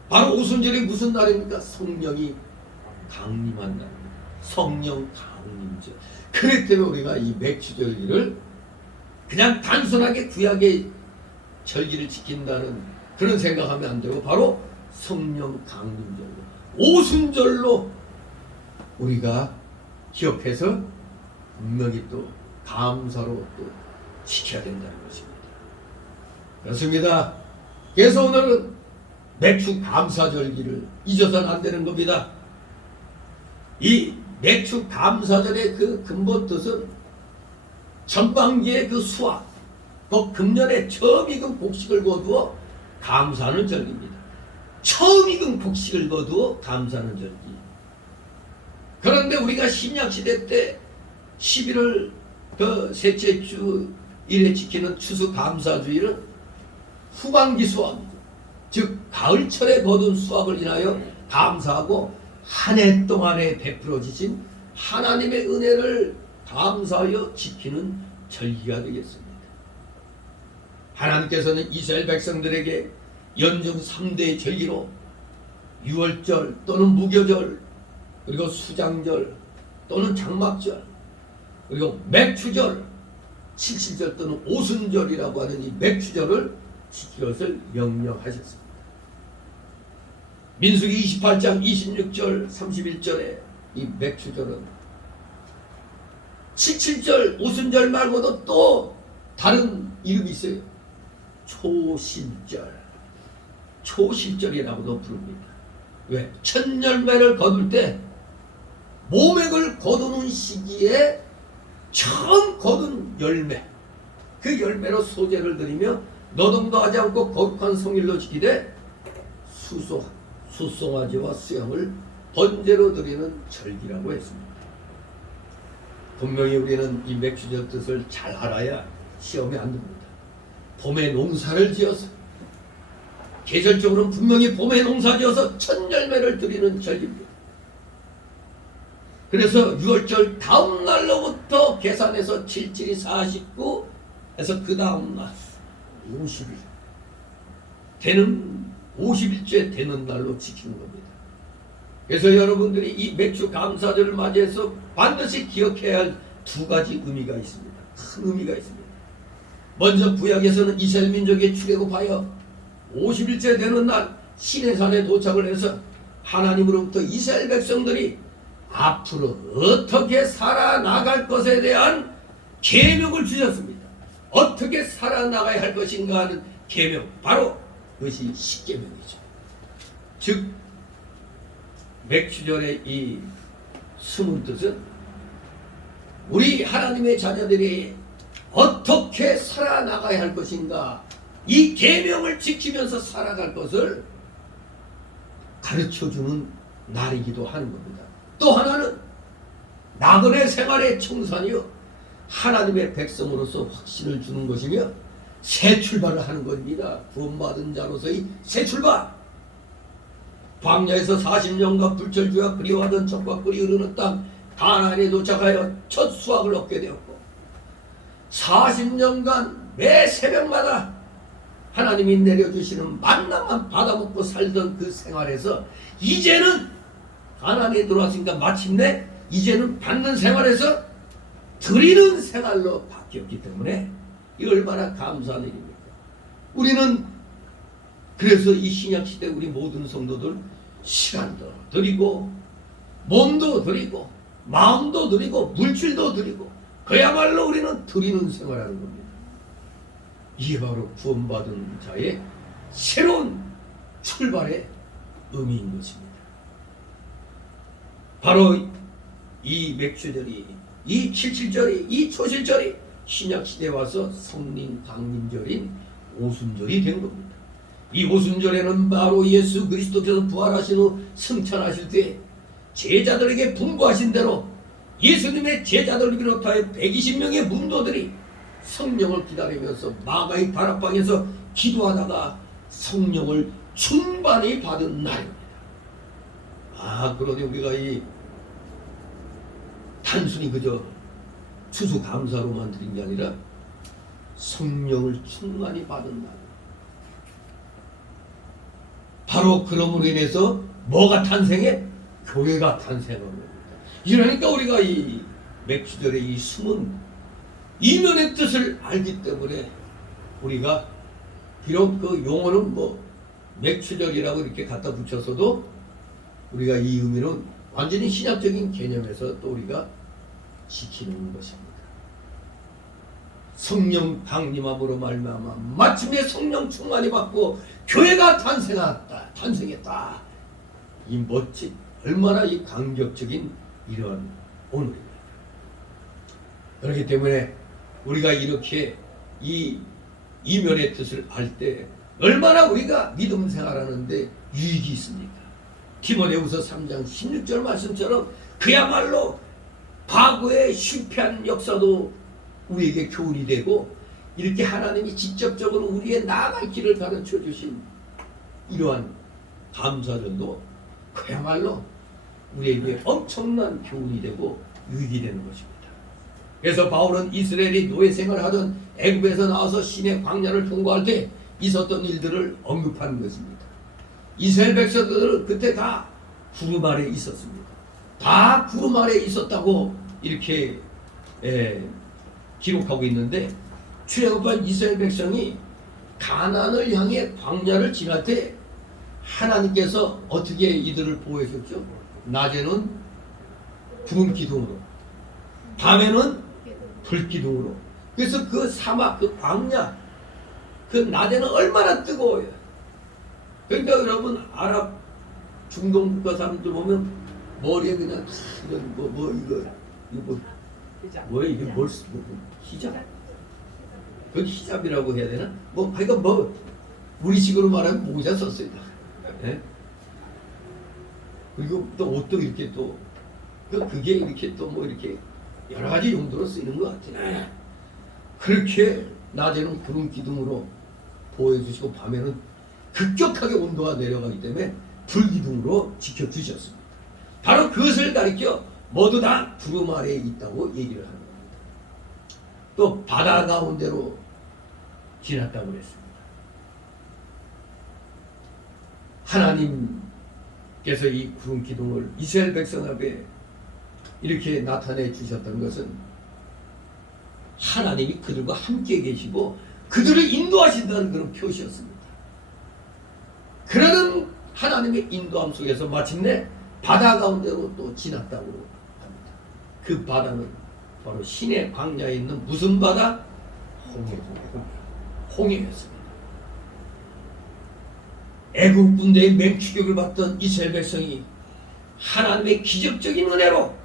바로 오순절이 무슨 날입니까? 성령이 강림한 날입니다. 성령 강림절. 그렇기 때문에 우리가 이 맥추절기를 그냥 단순하게 구약의 절기를 지킨다는 그런 생각하면 안 되고 바로 성령 강림절로 오순절로 우리가 기억해서 분명히 또 감사로 또 지켜야 된다는 것입니다. 그렇습니다. 그래서 오늘은 맥주 감사절기를 잊어서는 안 되는 겁니다. 이 맥주 감사절의 그 근본 뜻은 전반기의 그 수확, 그 금년에 처음 익은 곡식을 거두어 감사하는 절기입니다. 처음 익은 곡식을 거두어 감사하는 절기. 그런데 우리가 신약시대 때 11월 그 셋째 주 일에 지키는 추수감사주일은 후반기 수확이죠. 즉 가을철에 거둔 수확을 인하여 감사하고 한 해 동안에 베풀어 주신 하나님의 은혜를 감사하여 지키는 절기가 되겠습니다. 하나님께서는 이스라엘 백성들에게 연중 3대의 절기로 유월절 또는 무교절, 그리고 수장절 또는 장막절, 그리고 맥추절, 칠칠절 또는 오순절이라고 하는 이 맥추절을 지킬 것을 명령하셨습니다. 민수기 28장 26절 31절에 이 맥추절은 칠칠절 오순절 말고도 또 다른 이름이 있어요. 초실절, 초실절이라고도 부릅니다. 왜? 첫 열매를 거둘 때 모맥을 거두는 시기에 처음 거둔 열매, 그 열매로 소제를 드리며 노동도 하지 않고 거룩한 성일로 지키되 수송아지와 수양을 번제로 드리는 절기라고 했습니다. 분명히 우리는 이 맥주절 뜻을 잘 알아야 시험에 안 듭니다. 봄에 농사를 지어서, 계절적으로는 분명히 봄에 농사 지어서 첫 열매를 드리는 절기입니다. 그래서 6월절 다음 날로부터 계산해서 7, 7이 49 해서 그 다음 날 50일 되는 50일째 되는 날로 지키는 겁니다. 그래서 여러분들이 이 맥주 감사절을 맞이해서 반드시 기억해야 할 두 가지 의미가 있습니다. 큰 의미가 있습니다. 먼저 구약에서는 이스라엘 민족의 출애굽하여 50일째 되는 날 시내산에 도착을 해서 하나님으로부터 이스라엘 백성들이 앞으로 어떻게 살아나갈 것에 대한 계명을 주셨습니다. 어떻게 살아나가야 할 것인가 하는 계명, 바로 그것이 십계명이죠. 즉 맥주절의 이 숨은 뜻은 우리 하나님의 자녀들이 어떻게 살아나가야 할 것인가, 이 계명을 지키면서 살아갈 것을 가르쳐주는 날이기도 하는 겁니다. 또 하나는 나그네 생활의 청산이요, 하나님의 백성으로서 확신을 주는 것이며 새 출발을 하는 겁니다. 구원받은 자로서의 새 출발. 광야에서 40년간 불철주야 그리워하던 젖과 꿀이 흐르는 땅 가나안에 도착하여 첫 수확을 얻게 되었고, 40년간 매 새벽마다 하나님이 내려주시는 만나만 받아먹고 살던 그 생활에서 이제는 가나안에 들어왔으니까 마침내 이제는 받는 생활에서 드리는 생활로 바뀌었기 때문에 이 얼마나 감사한 일입니까? 우리는 그래서 이 신약시대 우리 모든 성도들 시간도 드리고 몸도 드리고 마음도 드리고 물질도 드리고 그야말로 우리는 드리는 생활하는 겁니다. 이게 바로 구원받은 자의 새로운 출발의 의미인 것입니다. 바로 이 맥주절이, 이 칠칠절이, 이 초실절이 신약시대에 와서 성령 강림절인 오순절이 된 겁니다. 이 오순절에는 바로 예수 그리스도께서 부활하신 후 승천하실 때 제자들에게 분부하신 대로 예수님의 제자들을 비롯하여 120명의 문도들이 성령을 기다리면서 마가의 다락방에서 기도하다가 성령을 충만히 받은 날입니다. 그러니 우리가 이 단순히 그저 추수감사로만 드린 게 아니라 성령을 충만히 받은 날. 바로 그럼으로 인해서 뭐가 탄생해? 교회가 탄생한 겁니다. 이러니까 우리가 이 맥주절의 이 숨은 이면의 뜻을 알기 때문에 우리가 비록 그 용어는 뭐 맥주절이라고 이렇게 갖다 붙였어도 우리가 이 의미는 완전히 신학적인 개념에서 또 우리가 지키는 것입니다. 성령 강림함으로 말미암아 마침내 성령 충만이 받고 교회가 탄생했다. 이 멋진 얼마나 이 감격적인 이런 오늘입니다. 그렇기 때문에 우리가 이렇게 이 이면의 뜻을 알 때 얼마나 우리가 믿음 생활하는데 유익이 있습니까? 디모데후서 3장 16절 말씀처럼 그야말로 과거의 실패한 역사도 우리에게 교훈이 되고 이렇게 하나님이 직접적으로 우리의 나아갈 길을 가르쳐 주신 이러한 감사절도 그야말로 우리에게 엄청난 교훈이 되고 유익이 되는 것입니다. 그래서 바울은 이스라엘이 노예 생활을 하던 애굽에서 나와서 시내 광야를 통과할 때 있었던 일들을 언급하는 것입니다. 이스라엘 백성들은 그때 다 구름 아래 있었습니다. 다 구름 아래 있었다고 이렇게 기록하고 있는데 출애굽한 이스라엘 백성이 가나안을 향해 광야를 지날 때 하나님께서 어떻게 이들을 보호하셨죠? 낮에는 구름 기둥으로, 밤에는 불 기둥으로. 그래서 그 사막, 그 광야, 그 낮에는 얼마나 뜨거워요. 그러니까 여러분 아랍 중동 국가 사람들 보면 머리에 그냥 이런 이거 이게 뭘 히잡? 그 히잡이라고 해야 되나? 하여간 우리식으로 말하면 모자 썼어요. 예? 그리고 또 옷도 이렇게 또 그게 이렇게 또 이렇게 여러 가지 용도로 쓰이는 것 같아요. 그렇게 낮에는 구름 기둥으로 보호해 주시고 밤에는 급격하게 온도가 내려가기 때문에 불 기둥으로 지켜주셨습니다. 바로 그것을 가리켜 모두 다 구름 아래에 있다고 얘기를 하는 겁니다. 또 바다 가운데로 지났다고 그랬습니다. 하나님께서 이 구름 기둥을 이스라엘 백성 앞에 이렇게 나타내 주셨던 것은 하나님이 그들과 함께 계시고 그들을 인도하신다는 그런 표시였습니다. 그러는 하나님의 인도함 속에서 마침내 바다 가운데로 또 지났다고 합니다. 그 바다는 바로 시내 광야에 있는 무슨 바다? 홍해였습니다. 애국 군대의 맹추격을 받던 이스라엘 백성이 하나님의 기적적인 은혜로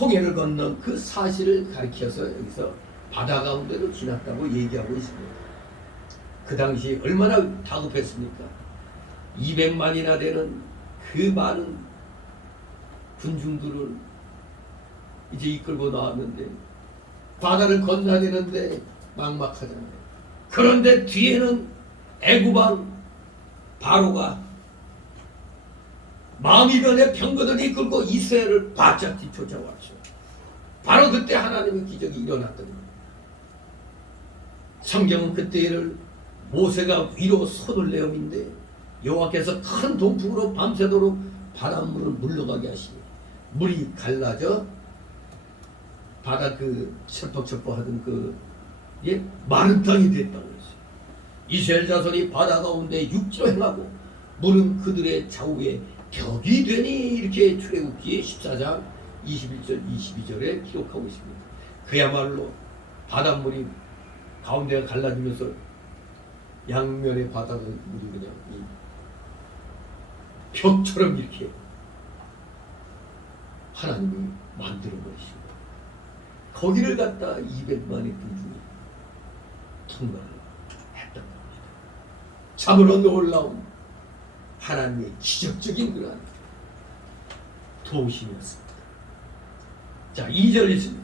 홍해를 건넌 그 사실을 가리켜서 여기서 바다 가운데로 지났다고 얘기하고 있습니다. 그 당시 얼마나 다급했습니까? 200만이나 되는 그 많은 군중들을 이제 이끌고 나왔는데 바다를 건너야 되는데 막막하잖아요. 그런데 뒤에는 애굽왕 바로가 마음이 변해 병거들을 이끌고 이스라엘을 바짝 뒤쫓아왔죠. 바로 그때 하나님의 기적이 일어났던 겁니다. 성경은 그때를 모세가 위로 손을 내어민데 여호와께서 큰 동풍으로 밤새도록 바닷물을 물러가게 하시니 물이 갈라져 바다 그 철퍽철퍽하던 마른 땅이 됐다고 했어요. 이스라엘 자손이 바다 가운데 육지로 행하고 물은 그들의 좌우에 벽이 되니 이렇게 출애굽기 14장 21절 22절에 기록하고 있습니다. 그야말로 바닷물이 가운데가 갈라지면서 양면의 바다가 물이 그냥 벽처럼 이렇게 하나님이 만들어 버리십니다. 거기를 갖다 200만의 군중이 통과를 했던 겁니다. 참으로 놀라운 하나님의 기적적인 그러한 도우심이었습니다. 자, 2절 있습니다.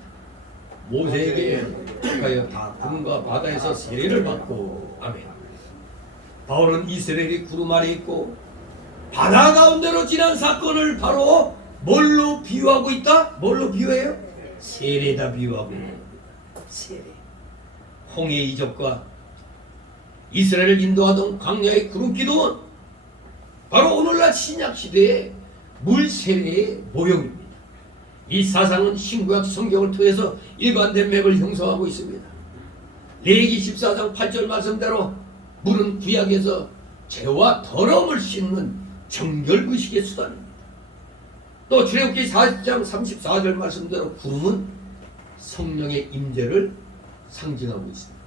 모세에게 하여 다 구름과 바다에서 세례를 받고 아멘. 바울은 이스라엘이 구름 아래 있고 바다 가운데로 지난 사건을 바로 뭘로 비유하고 있다? 뭘로 비유해요? 세례다 비유하고 있는 겁니다. 세례. 홍해의 이적과 이스라엘을 인도하던 광야의 구름 기둥은 바로 오늘날 신약 시대의 물 세례의 모형입니다. 이 사상은 신구약 성경을 통해서 일관된 맥을 형성하고 있습니다. 레위기 14장 8절 말씀대로 물은 구약에서 죄와 더러움을 씻는 정결의식의 수단입니다. 또 출애굽기 40장 34절 말씀대로 구름은 성령의 임재를 상징하고 있습니다.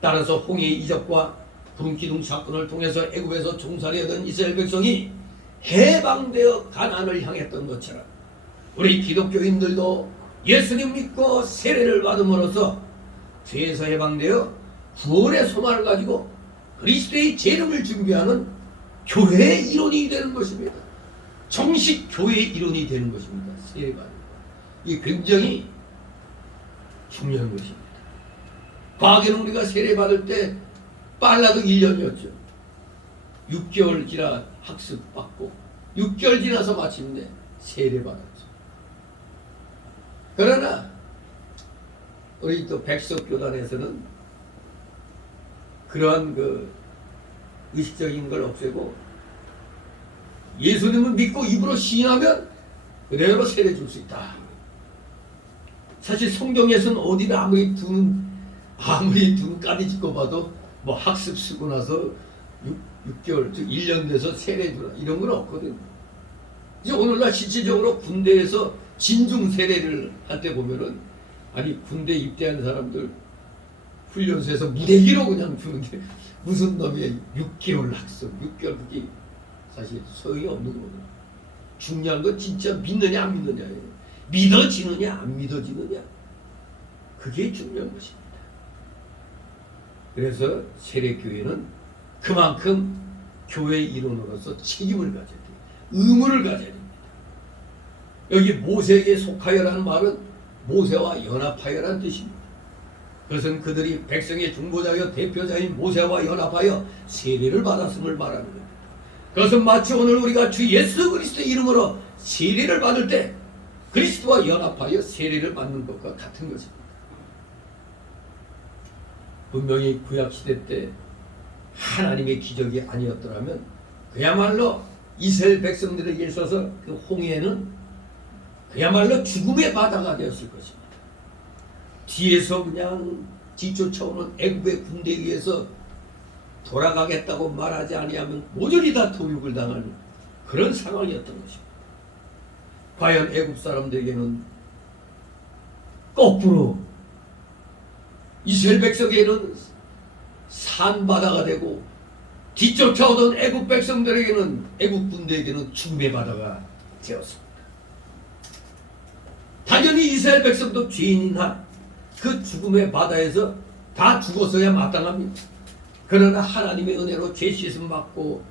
따라서 홍해의 이적과 구름기둥 사건을 통해서 애굽에서 종살이하던 이스라엘 백성이 해방되어 가나안을 향했던 것처럼 우리 기독교인들도 예수님 믿고 세례를 받음으로써 죄에서 해방되어 구원의 소망을 가지고 그리스도의 재림을 준비하는 교회의 일원이 되는 것입니다. 정식 교회의 일원이 되는 것입니다. 세례받는 것. 이게 굉장히 중요한 것입니다. 과거에는 우리가 세례받을 때 빨라도 1년이었죠. 6개월 지나 학습받고 6개월 지나서 마침내 세례받았죠. 그러나 우리 또 백석교단에서는 그러한 그 의식적인 걸 없애고 예수님을 믿고 입으로 시인하면 그대로 세례 줄 수 있다. 사실 성경에서는 어디를 아무리 눈 까디 짚고 봐도 뭐 학습 쓰고 나서 6개월 즉 1년 돼서 세례 주라 이런 건 없거든. 이제 오늘날 실질적으로 군대에서 진중 세례를 할 때 보면은 아니 군대 입대한 사람들 훈련소에서 무대기로 그냥 주는데 무슨 놈이 6개월 학습 6개월 그게 사실 소용이 없는 거거든. 중요한 건 진짜 믿느냐 안 믿느냐예요. 믿어지느냐 안 믿어지느냐 그게 중요한 것입니다. 그래서 세례교회는 그만큼 교회의 일원으로서 책임을 가져야 돼요. 의무를 가져야 됩니다. 여기 모세에게 속하여라는 말은 모세와 연합하여라는 뜻입니다. 그것은 그들이 백성의 중보자여 대표자인 모세와 연합하여 세례를 받았음을 말하는 겁니다. 그것은 마치 오늘 우리가 주 예수 그리스도의 이름으로 세례를 받을 때 그리스도와 연합하여 세례를 받는 것과 같은 것입니다. 분명히 구약시대 때 하나님의 기적이 아니었더라면 그야말로 이스라엘 백성들에게 있어서 그 홍해는 그야말로 죽음의 바다가 되었을 것입니다. 뒤에서 그냥 뒤쫓아오는 애굽의 군대에 의해서 돌아가겠다고 말하지 아니하면 모조리 다 도륙을 당하는 그런 상황이었던 것입니다. 과연 애굽 사람들에게는 거꾸로 이스라엘 백성에게는 산바다가 되고 뒤쫓아오던 애굽 백성들에게는 애굽 군대에게는 죽음의 바다가 되었습니다. 당연히 이스라엘 백성도 죄인인 한 그 죽음의 바다에서 다 죽어서야 마땅합니다. 그러나 하나님의 은혜로 죄 씻음 받고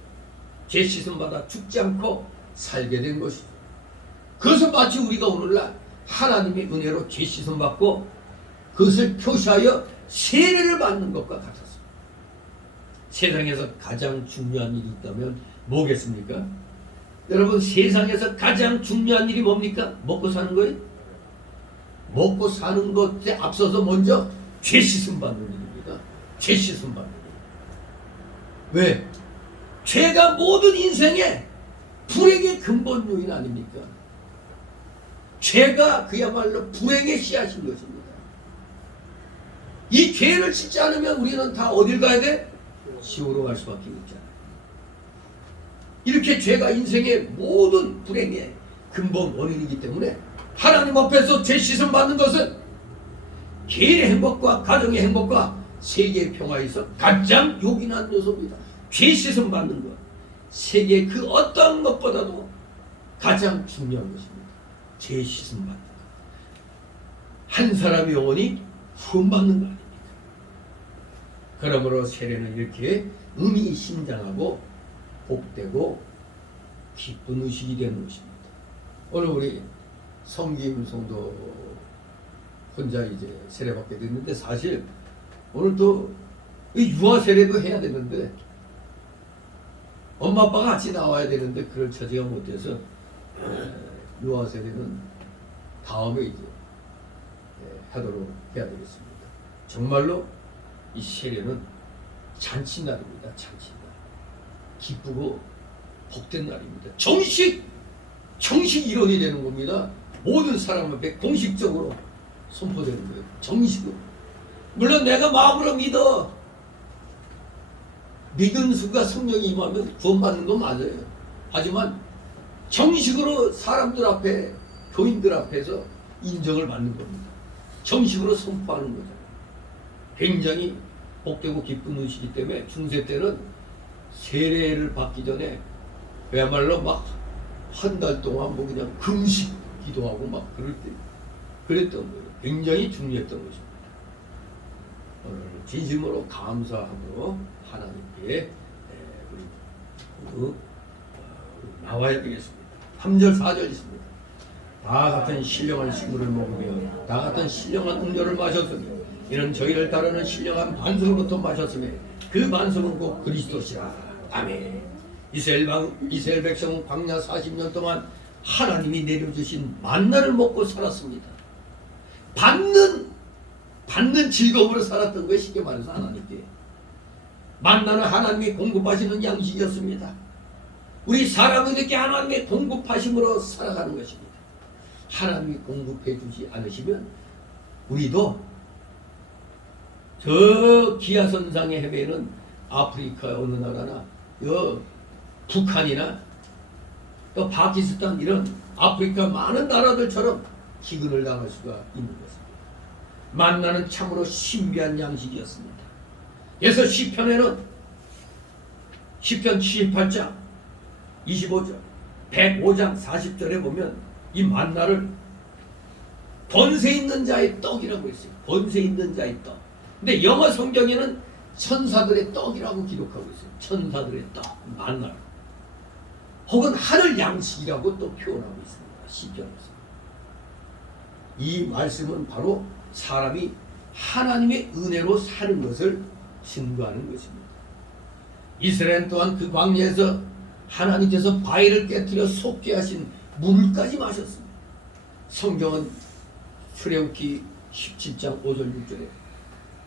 죄 씻음 받아 죽지 않고 살게 된 것이죠. 그것은 마치 우리가 오늘날 하나님의 은혜로 죄 씻음 받고 그것을 표시하여 세례를 받는 것과 같았습니다. 세상에서 가장 중요한 일이 있다면 뭐겠습니까? 여러분 세상에서 가장 중요한 일이 뭡니까? 먹고 사는 거예요? 먹고 사는 것에 앞서서 먼저 죄 씻음 받는 일입니다. 죄 씻음 받는 일. 왜? 죄가 모든 인생의 불행의 근본 요인 아닙니까? 죄가 그야말로 불행의 씨앗인 것입니다. 이 죄를 씻지 않으면 우리는 다 어딜 가야 돼? 지옥으로 갈 수밖에 없잖아요. 이렇게 죄가 인생의 모든 불행의 근본 원인이기 때문에 하나님 앞에서 죄 씻음 받는 것은 개인의 행복과 가정의 행복과 세계의 평화에서 가장 요긴한 요소입니다. 죄 씻음 받는 것, 세계 그 어떤 것보다도 가장 중요한 것입니다. 죄 씻음 받는 것. 한 사람의 영혼이 구원받는 거 아닙니까? 그러므로 세례는 이렇게 의미심장하고 복되고 기쁜 의식이 되는 것입니다. 오늘 우리 성김 성도 혼자 이제 세례받게 됐는데 사실 오늘 또 유아 세례도 해야 되는데 엄마 아빠가 같이 나와야 되는데 그럴 처지가 못 돼서 유아 세례는 다음에 이제 하도록 해야 되겠습니다. 정말로 이 세례는 잔치날입니다. 잔치날. 기쁘고 복된 날입니다. 정식 일원이 되는 겁니다. 모든 사람 앞에 공식적으로 선포되는 거예요. 정식으로. 물론 내가 마음으로 믿은 수가 성령이 임하면 구원받는 건 맞아요. 하지만 정식으로 사람들 앞에 교인들 앞에서 인정을 받는 겁니다. 정식으로 선포하는 거죠. 굉장히 복되고 기쁜 의식이기 때문에 중세 때는 세례를 받기 전에 그야말로 막 한 달 동안 뭐 그냥 금식 기도하고 막 그럴 때 그랬던 거예요. 굉장히 중요했던 것입니다. 오늘 진심으로 감사하고 하나님께 우리 나와야 되겠습니다. 3절 4절 있습니다. 다 같은 신령한 식물을 먹으며 다 같은 신령한 음료를 마셨으며 이는 저희를 따르는 신령한 반석으로부터 마셨으며 그 반석은 곧 그리스도시라. 아멘. 이스라엘 백성은 광야 40년 동안 하나님이 내려주신 만나를 먹고 살았습니다. 받는 즐거움으로 살았던 거예요. 쉽게 말해서 하나님께. 만나는 하나님이 공급하시는 양식이었습니다. 우리 사람은 이렇게 하나님의 공급하심으로 살아가는 것입니다. 하나님이 공급해 주지 않으시면 우리도 저 기아선상의 해변은 아프리카 어느 나라나 북한이나 또 파키스탄 이런 아프리카 많은 나라들처럼 기근을 당할 수가 있는 것입니다. 만나는 참으로 신비한 양식이었습니다. 그래서 시편에는 시편 78장 25절 105장 40절에 보면 이 만나를 권세 있는 자의 떡이라고 했어요. 권세 있는 자의 떡. 근데 영어 성경에는 천사들의 떡이라고 기록하고 있어요. 천사들의 떡, 만나. 혹은 하늘 양식이라고 또 표현하고 있습니다. 시편에서. 이 말씀은 바로 사람이 하나님의 은혜로 사는 것을 증거하는 것입니다. 이스라엘 또한 그 광야에서 하나님께서 바위를 깨뜨려 솟게 하신 물까지 마셨습니다. 성경은 출애굽기 17장 5절 6절에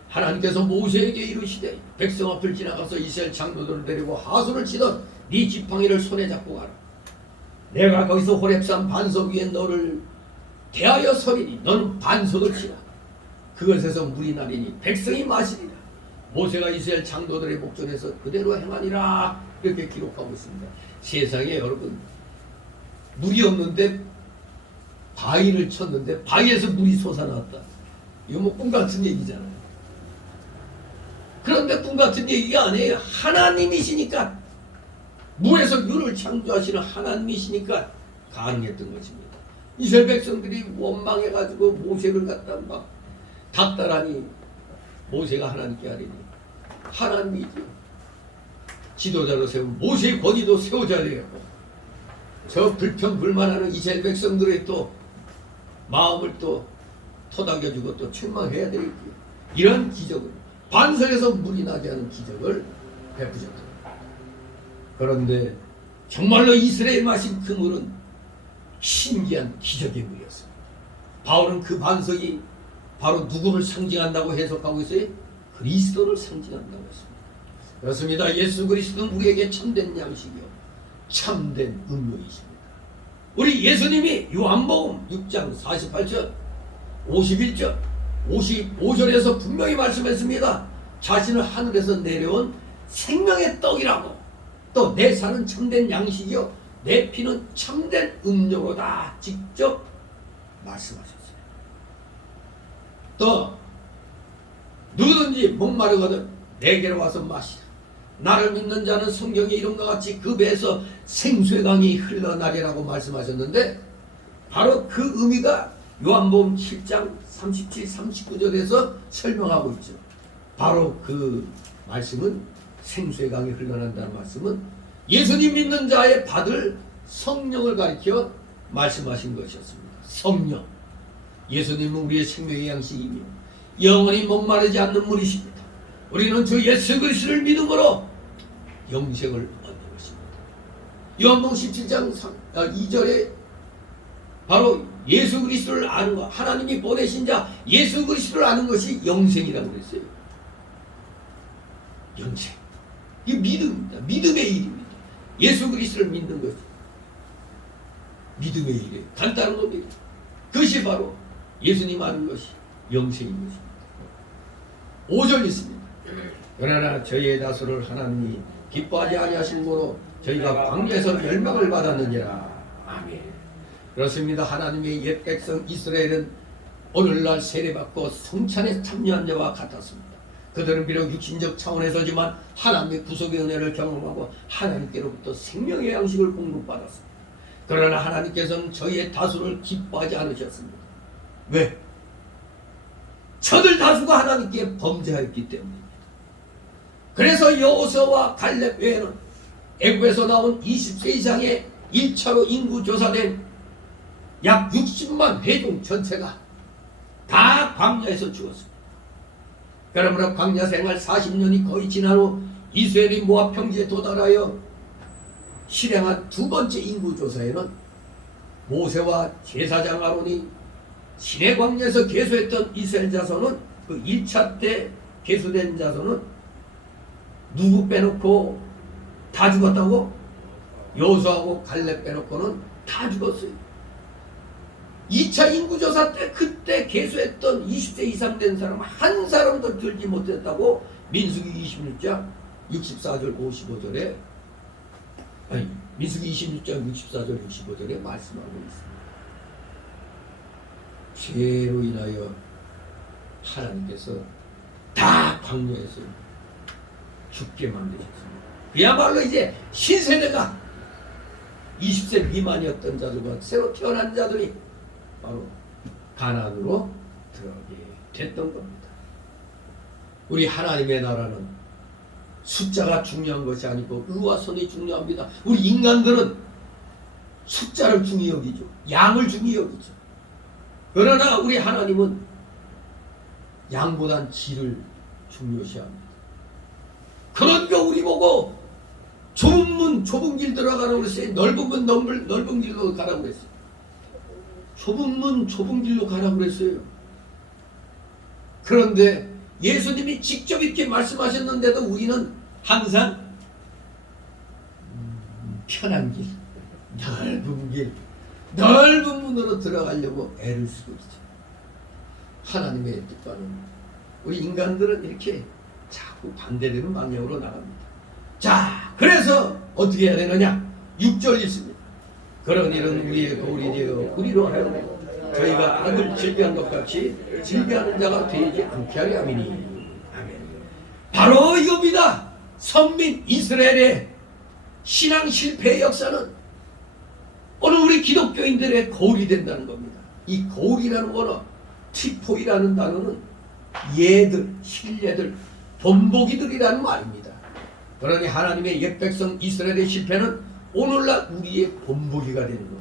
하나님께서 모세에게 이르시되 백성 앞을 지나가서 이스라엘 장로들을 데리고 하소를 치던 네 지팡이를 손에 잡고 가라. 내가 거기서 호렙산 반석 위에 너를 대하여 서리니 너는 반석을 치라. 그것에서 물이 나리니 백성이 마시리라. 모세가 이스라엘 장로들의 목전에서 그대로 행하니라. 이렇게 기록하고 있습니다. 세상에 여러분 물이 없는데 바위를 쳤는데 바위에서 물이 솟아났다. 이거 뭐 꿈 같은 얘기잖아요. 그런데 꿈 같은 얘기가 아니에요. 하나님이시니까 물에서 유를 창조하시는 하나님이시니까 가능했던 것입니다. 이스라엘 백성들이 원망해가지고 모세를 갖다 막 닥달하니 모세가 하나님께 하리니 하나님이지 지도자로 세운 모세의 권위도 세우자 되었고 저 불평불만하는 이스라엘 백성들의 또 마음을 또 토닥여주고 또 책망해야 되겠고요. 이런 기적을 반석에서 물이 나게 하는 기적을 베푸셨다. 그런데 정말로 이스라엘 마신 그 물은 신기한 기적의 물이었습니다. 바울은 그 반석이 바로 누구를 상징한다고 해석하고 있어요? 그리스도를 상징한다고 했습니다. 그렇습니다. 예수 그리스도는 우리에게 참된 양식이요 참된 음료이십니다. 우리 예수님이 요한복음 6장 48절 51절 55절에서 분명히 말씀했습니다. 자신을 하늘에서 내려온 생명의 떡이라고 또 내 살은 참된 양식이요 내 피는 참된 음료로다 직접 말씀하셨어요. 또 누구든지 목마르거든 내게로 와서 마시라. 나를 믿는 자는 성경의 이름과 같이 그 배에서 생수의 강이 흘러나리라고 말씀하셨는데 바로 그 의미가 요한복음 7장 37, 39절에서 설명하고 있죠. 바로 그 말씀은 생수의 강이 흘러난다는 말씀은 예수님 믿는 자의 받을 성령을 가리켜 말씀하신 것이었습니다. 성령. 예수님은 우리의 생명의 양식이며 영원히 목마르지 않는 물이십니다. 우리는 주 예수 그리스도를 믿음으로 영생을 얻는 것입니다. 요한복음 17장 2절에 바로 예수 그리스도를 아는 것, 하나님이 보내신 자 예수 그리스도를 아는 것이 영생이라고 그랬어요. 영생. 이게 믿음입니다. 믿음의 일입니다. 예수 그리스도를 믿는 것이 믿음의 일이에요. 간단한 겁니다. 그것이 바로 예수님 아는 것이 영생인 것입니다. 5절 있습니다. 그러나 저희의 다수를 하나님이 기뻐하지 아니하심으로 저희가 광야에서 멸망을 받았느니라. 아멘. 그렇습니다. 하나님의 옛 백성 이스라엘은 오늘날 세례받고 성찬에 참여한 자와 같았습니다. 그들은 비록 육신적 차원에서지만 하나님의 구속의 은혜를 경험하고 하나님께로부터 생명의 양식을 공급받았습니다. 그러나 하나님께서는 저희의 다수를 기뻐하지 않으셨습니다. 왜? 저들 다수가 하나님께 범죄하였기 때문입니다. 그래서 여호수아와 갈렙 외에는 애굽에서 나온 20세 이상의 1차로 인구 조사된 약 60만 회중 전체가 다 광야에서 죽었습니다. 그러므로 광야 생활 40년이 거의 지난 후 이스라엘이 모압 평지에 도달하여 실행한 두 번째 인구 조사에는 모세와 제사장 아론이 시내 광야에서 계수했던 이스라엘 자손은 그 1차 때 계수된 자손은 누구 빼놓고 다 죽었다고? 여호수아하고 갈렙 빼놓고는 다 죽었어요. 2차 인구조사 때 그때 계수했던 20세 이상 된 사람 한 사람도 들지 못했다고 민수기 26장 64절 55절에 아니 민수기 26장 64절 65절에 말씀하고 있습니다. 죄로 인하여 하나님께서 다 광야에서 죽게 만드셨습니다. 그야말로 이제 신세대가 20세 미만이었던 자들과 새로 태어난 자들이 바로 가나안으로 들어가게 됐던 겁니다. 우리 하나님의 나라는 숫자가 중요한 것이 아니고 의와 선이 중요합니다. 우리 인간들은 숫자를 중히 여기죠. 양을 중히 여기죠. 그러나 우리 하나님은 양보단 질을 중요시합니다. 그러니까 우리 보고 좁은 문 좁은 길 들어가라고 그랬어요. 넓은 문 넓은 길로 가라고 그랬어요. 좁은 문 좁은 길로 가라고 그랬어요. 그런데 예수님이 직접 이렇게 말씀하셨는데도 우리는 항상 편한 길, 넓은 문으로 들어가려고 애를 쓰고 있죠. 하나님의 뜻과는 우리 인간들은 이렇게 자꾸 반대되는 방향으로 나갑니다. 자, 그래서 어떻게 해야 되느냐? 6절 있습니다. 그런 일은 우리의 거울이 되어 우리로 하여 저희가 악을 즐겨한 것 같이 즐겨하는 자가 되지 않게 하려 함이니. 아멘. 바로 이겁니다. 선민 이스라엘의 신앙 실패의 역사는 오늘 우리 기독교인들의 거울이 된다는 겁니다. 이 거울이라는 거는 티포이라는 단어는 예들, 신뢰들, 본보기들이라는 말입니다. 그러니 하나님의 옛 백성 이스라엘의 실패는 오늘날 우리의 본보기가 되는 겁니다.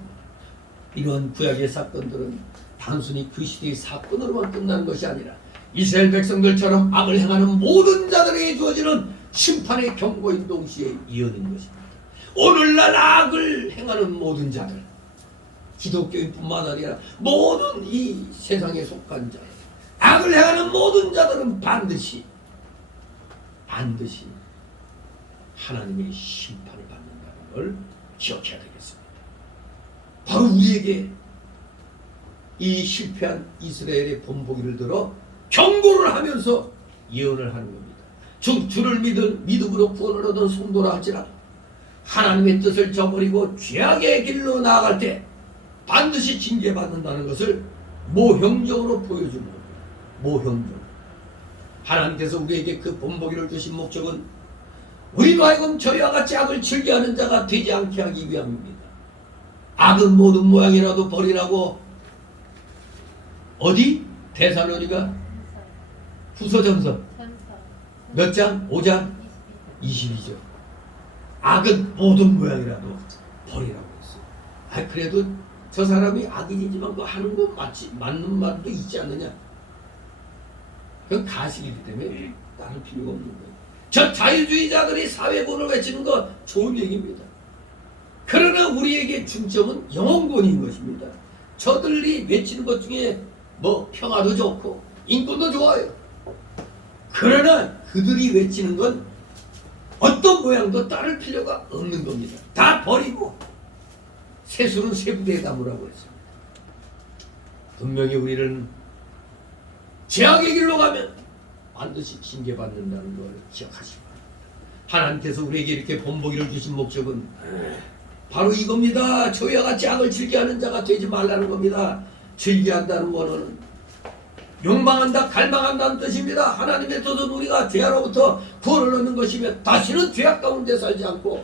이러한 구약의 사건들은 단순히 그 시대의 사건으로만 끝나는 것이 아니라 이스라엘 백성들처럼 악을 행하는 모든 자들에게 주어지는 심판의 경고인 동시에 이어진 것입니다. 오늘날 악을 행하는 모든 자들, 기독교인뿐만 아니라 모든 이 세상에 속한 자, 악을 행하는 모든 자들은 반드시 하나님의 심판을 받는다는 걸 기억해야 되겠습니다. 바로 우리에게 이 실패한 이스라엘의 본보기를 들어 경고를 하면서 예언을 하는 겁니다. 주를 믿음으로 구원을 얻은 성도라 할지라도 하나님의 뜻을 저버리고 죄악의 길로 나아갈 때 반드시 징계받는다는 것을 모형적으로 보여주는 겁니다. 모형적으로. 하나님께서 우리에게 그 본보기를 주신 목적은 우리로 하여금 저희와 같이 악을 즐겨하는 자가 되지 않게 하기 위함입니다. 악은 모든 모양이라도 버리라고 어디? 데살로니가 후서전서 몇 장? 5장? 22절. 악은 모든 모양이라도 버리라고 했어요. 그래도 저 사람이 악인이지만 그 하는 거 맞는 말도 있지 않느냐? 그건 가식이기 때문에 따를 필요가 없는 거예요. 저 자유주의자들이 사회본을 외치는 거 좋은 얘기입니다. 그러나 우리에게 중점은 영혼권인 것입니다. 저들이 외치는 것 중에 뭐 평화도 좋고 인권도 좋아요. 그러나 그들이 외치는 건 어떤 모양도 따를 필요가 없는 겁니다. 다 버리고 세수는 세부대에 담으라고 했습니다. 분명히 우리는 죄악의 길로 가면 반드시 징계받는다는 걸 기억하시기 바랍니다. 하나님께서 우리에게 이렇게 본보기를 주신 목적은 바로 이겁니다. 저희와 같이 악을 즐겨하는 자가 되지 말라는 겁니다. 즐겨한다는 거는 욕망한다, 갈망한다는 뜻입니다. 하나님의 뜻은 우리가 죄로부터 구원을 얻는 것이며 다시는 죄악 가운데 살지 않고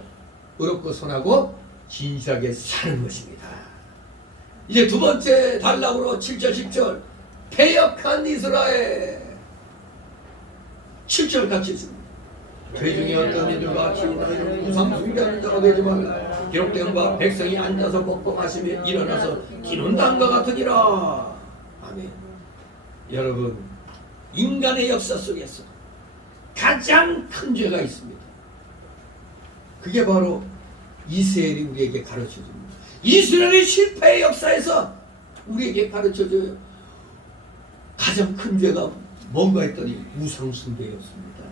의롭고 선하고 진실하게 사는 것입니다. 이제 두 번째 단락으로 7절 10절 패역한 이스라엘 7절 같이 있습니다. 죄 중에 어떤 이들과 같이 너희는 우상 숭배하는 자가 되지 말라. 기록된 바 백성이 앉아서 먹고 마시며 일어나서 기는 당과 같으니라. 아멘. 여러분, 인간의 역사 속에서 가장 큰 죄가 있습니다. 그게 바로 이스라엘이 우리에게 가르쳐줍니다. 이스라엘의 실패의 역사에서 우리에게 가르쳐줘요. 가장 큰 죄가 뭔가 했더니 우상숭배였습니다.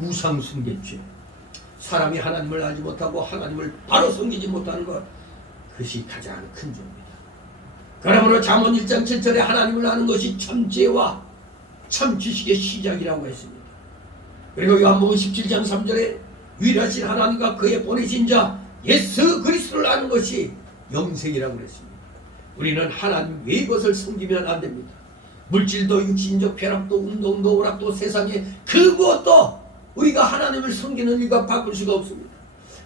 우상숭배죄. 사람이 하나님을 알지 못하고 하나님을 바로 섬기지 못하는 것, 그것이 가장 큰 죄입니다. 그러므로 잠언 1장 7절에 하나님을 아는 것이 참 지혜와 참 지식의 시작이라고 했습니다. 그리고 요한복음 17장 3절에 유일하신 하나님과 그의 보내신 자 예수 그리스도를 아는 것이 영생이라고 그랬습니다. 우리는 하나님 외의 것을 섬기면 안 됩니다. 물질도 육신적 쾌락도 운동도 오락도 세상에 그 무엇도 우리가 하나님을 섬기는 일과 바꿀 수가 없습니다.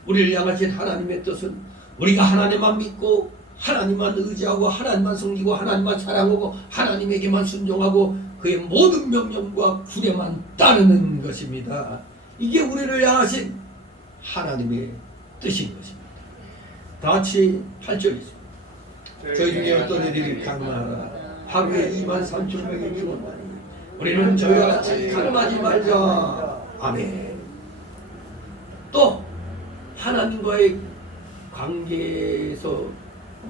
우리를 향하신 하나님의 뜻은 우리가 하나님만 믿고 하나님만 의지하고 하나님만 섬기고 하나님만 사랑하고 하나님에게만 순종하고 그의 모든 명령과 규례만 따르는 것입니다. 이게 우리를 향하신 하나님의 뜻인 것입니다. 다 같이 8절 있습니다. 저희 중에 어떤 이들이 강만하라. 하루에 23,000명이 죽었나니 우리는 저희와 같이 강하지 말자. 아멘. 또 하나님과의 관계에서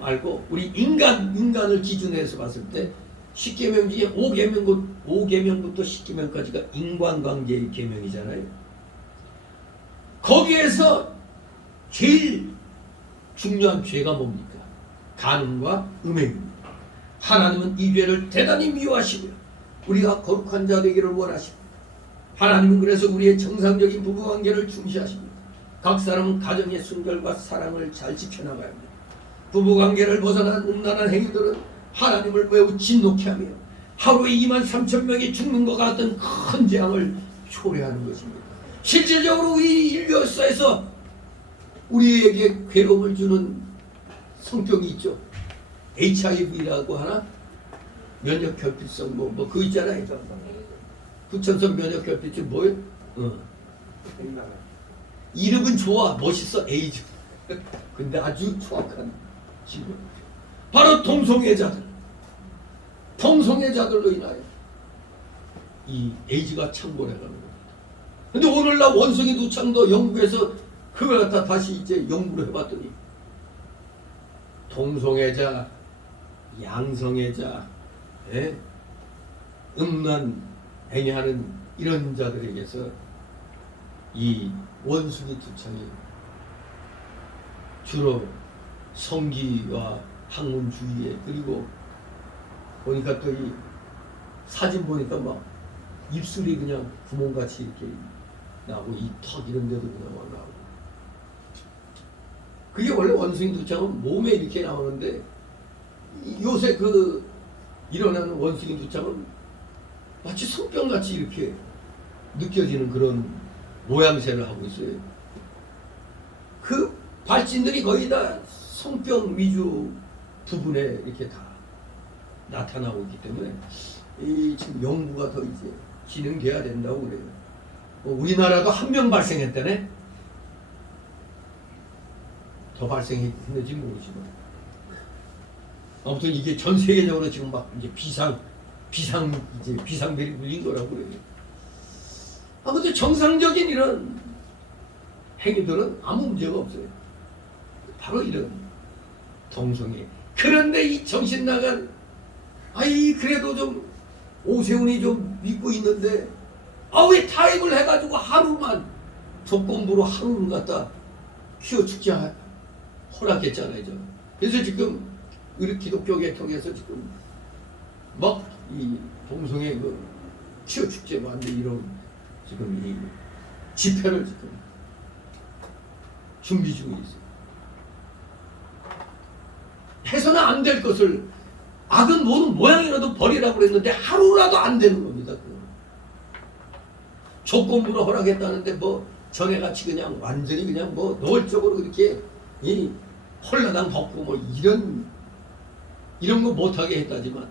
말고 우리 인간을 기준해서 봤을 때 10계명 중에 5계명부터 10계명까지가 인간관계의 계명이잖아요. 거기에서 제일 중요한 죄가 뭡니까? 간음과 음행입니다. 하나님은 이 죄를 대단히 미워하시고요. 우리가 거룩한 자 되기를 원하십니다. 하나님은 그래서 우리의 정상적인 부부관계를 중시하십니다. 각 사람은 가정의 순결과 사랑을 잘 지켜나가야 합니다. 부부관계를 벗어난 음란한 행위들은 하나님을 매우 진노케 하며 하루에 23,000명이 죽는 것 같은 큰 재앙을 초래하는 것입니다. 실질적으로 우리 인류 역사에서 우리에게 괴로움을 주는 성병이 있죠. HIV라고 하나? 면역결핍성 그거 있잖아요. 후천성 면역결핍증 뭐예요? 이름은 좋아, 멋있어, 에이즈. 근데 아주 정확한 질문. 바로 동성애자들로 인하여 이 에이즈가 창궐해가는 겁니다. 근데 오늘날 원숭이 두창도 영국에서 그걸 갖다 다시 이제 연구를 해봤더니 동성애자, 양성애자, 음란 행위하는 이런 자들에게서 이 원숭이 두창이 주로 성기와 학문주의에, 그리고 보니까 또 이 사진 보니까 막 입술이 그냥 구멍같이 이렇게 나고 이 턱 이런 데도 그냥 나오고, 그게 원래 원숭이 두창은 몸에 이렇게 나오는데 요새 그 일어나는 원숭이 두창은 마치 성병같이 이렇게 느껴지는 그런 모양새를 하고 있어요. 그 발진들이 거의 다 성병 위주 부분에 이렇게 다 나타나고 있기 때문에 이 지금 연구가 더 이제 진행돼야 된다고 그래요. 우리나라도 한 명 발생했다네. 더 발생했는지 모르지만 아무튼 이게 전 세계적으로 지금 막 이제 비상벨이 울린 거라고 그래요. 아무튼 정상적인 이런 행위들은 아무 문제가 없어요. 바로 이런 동성애. 그런데 이 정신 나간 그래도 좀 오세훈이 좀 믿고 있는데 왜 타협을 해가지고 하루만 조건부로 하루는 갖다 키워 축제 허락했잖아요. 그래서 지금 우리 기독교 계통에서 지금 막 이 동성애 그 키워 축제 만들 이런 지금 이 집회를 지금 준비 중에 있어요. 해서는 안 될 것을 악은 모든 모양이라도 버리라고 그랬는데 하루라도 안 되는 겁니다. 조건부로 허락했다는데 뭐 전에같이 그냥 완전히 그냥 뭐 노골적으로 그렇게 이 홀라당 덮고 뭐 이런 거 못하게 했다지만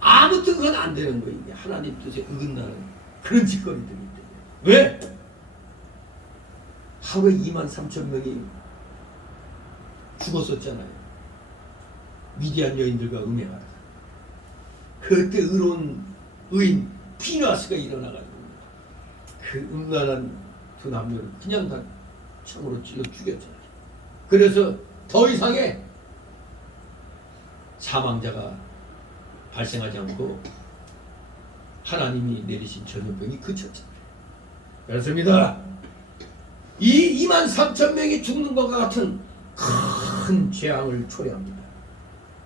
아무튼 그건 안 되는 거예요. 이게 하나님 뜻에 어긋나는 그런 짓거리들이 때문에. 왜? 하루에 23,000명이 죽었었잖아요. 위대한 여인들과 음행하다. 그때 의로운 의인 피누아스가 일어나가지고 그 음란한 두 남녀를 그냥 다 창으로 찔러 죽였잖아요. 그래서 더 이상의 사망자가 발생하지 않고 하나님이 내리신 전염병이 그쳤잖아요. 그렇습니다. 이 23,000명이 죽는 것과 같은 큰 재앙을 초래합니다.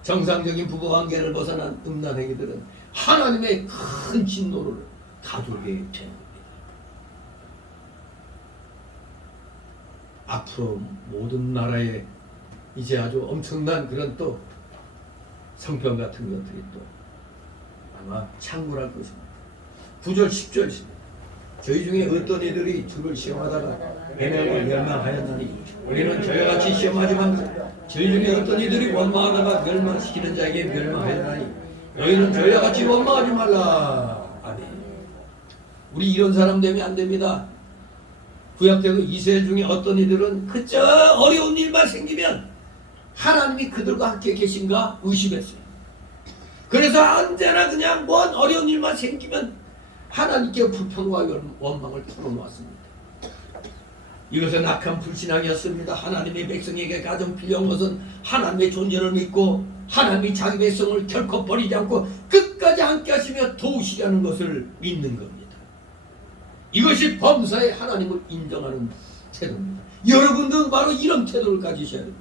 정상적인 부부관계를 벗어난 음란행위들은 하나님의 큰 진노를 가져오게 됩니다. 앞으로 모든 나라에 이제 아주 엄청난 그런 또 성평 같은 것들이 또 아마 창궐할 것입니다. 9절 10절입니다. 저희 중에 어떤 이들이 주를 시험하다가 배멸과 멸망하였나니 우리는 저희와 같이 시험하지만 저희 중에 어떤 이들이 원망하다가 멸망시키는 자에게 멸망하였나니 너희는 저희와 같이 원망하지 말라. 아멘. 우리 이런 사람 되면 안 됩니다. 구약대도 이스라엘 중에 어떤 이들은 그저 어려운 일만 생기면 하나님이 그들과 함께 계신가 의심했어요. 그래서 언제나 그냥 뭔 어려운 일만 생기면 하나님께 불평과 원망을 털어놓았습니다. 이것은 악한 불신앙이었습니다. 하나님의 백성에게 가장 필요한 것은 하나님의 존재를 믿고 하나님이 자기 백성을 결코 버리지 않고 끝까지 함께 하시며 도우시려는 것을 믿는 겁니다. 이것이 범사에 하나님을 인정하는 태도입니다. 여러분들은 바로 이런 태도를 가지셔야 됩니다.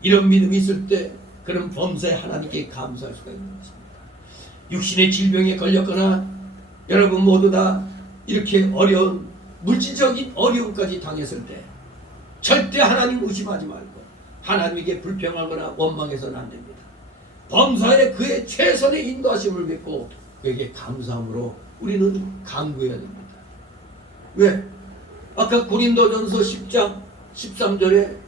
이런 믿음이 있을 때 그런 범사에 하나님께 감사할 수가 있는 것입니다. 육신의 질병에 걸렸거나 여러분 모두 다 이렇게 어려운 물질적인 어려움까지 당했을 때 절대 하나님 의심하지 말고 하나님에게 불평하거나 원망해서는 안 됩니다. 범사에 그의 최선의 인도하심을 믿고 그에게 감사함으로 우리는 간구해야 됩니다. 왜? 아까 고린도전서 10장 13절에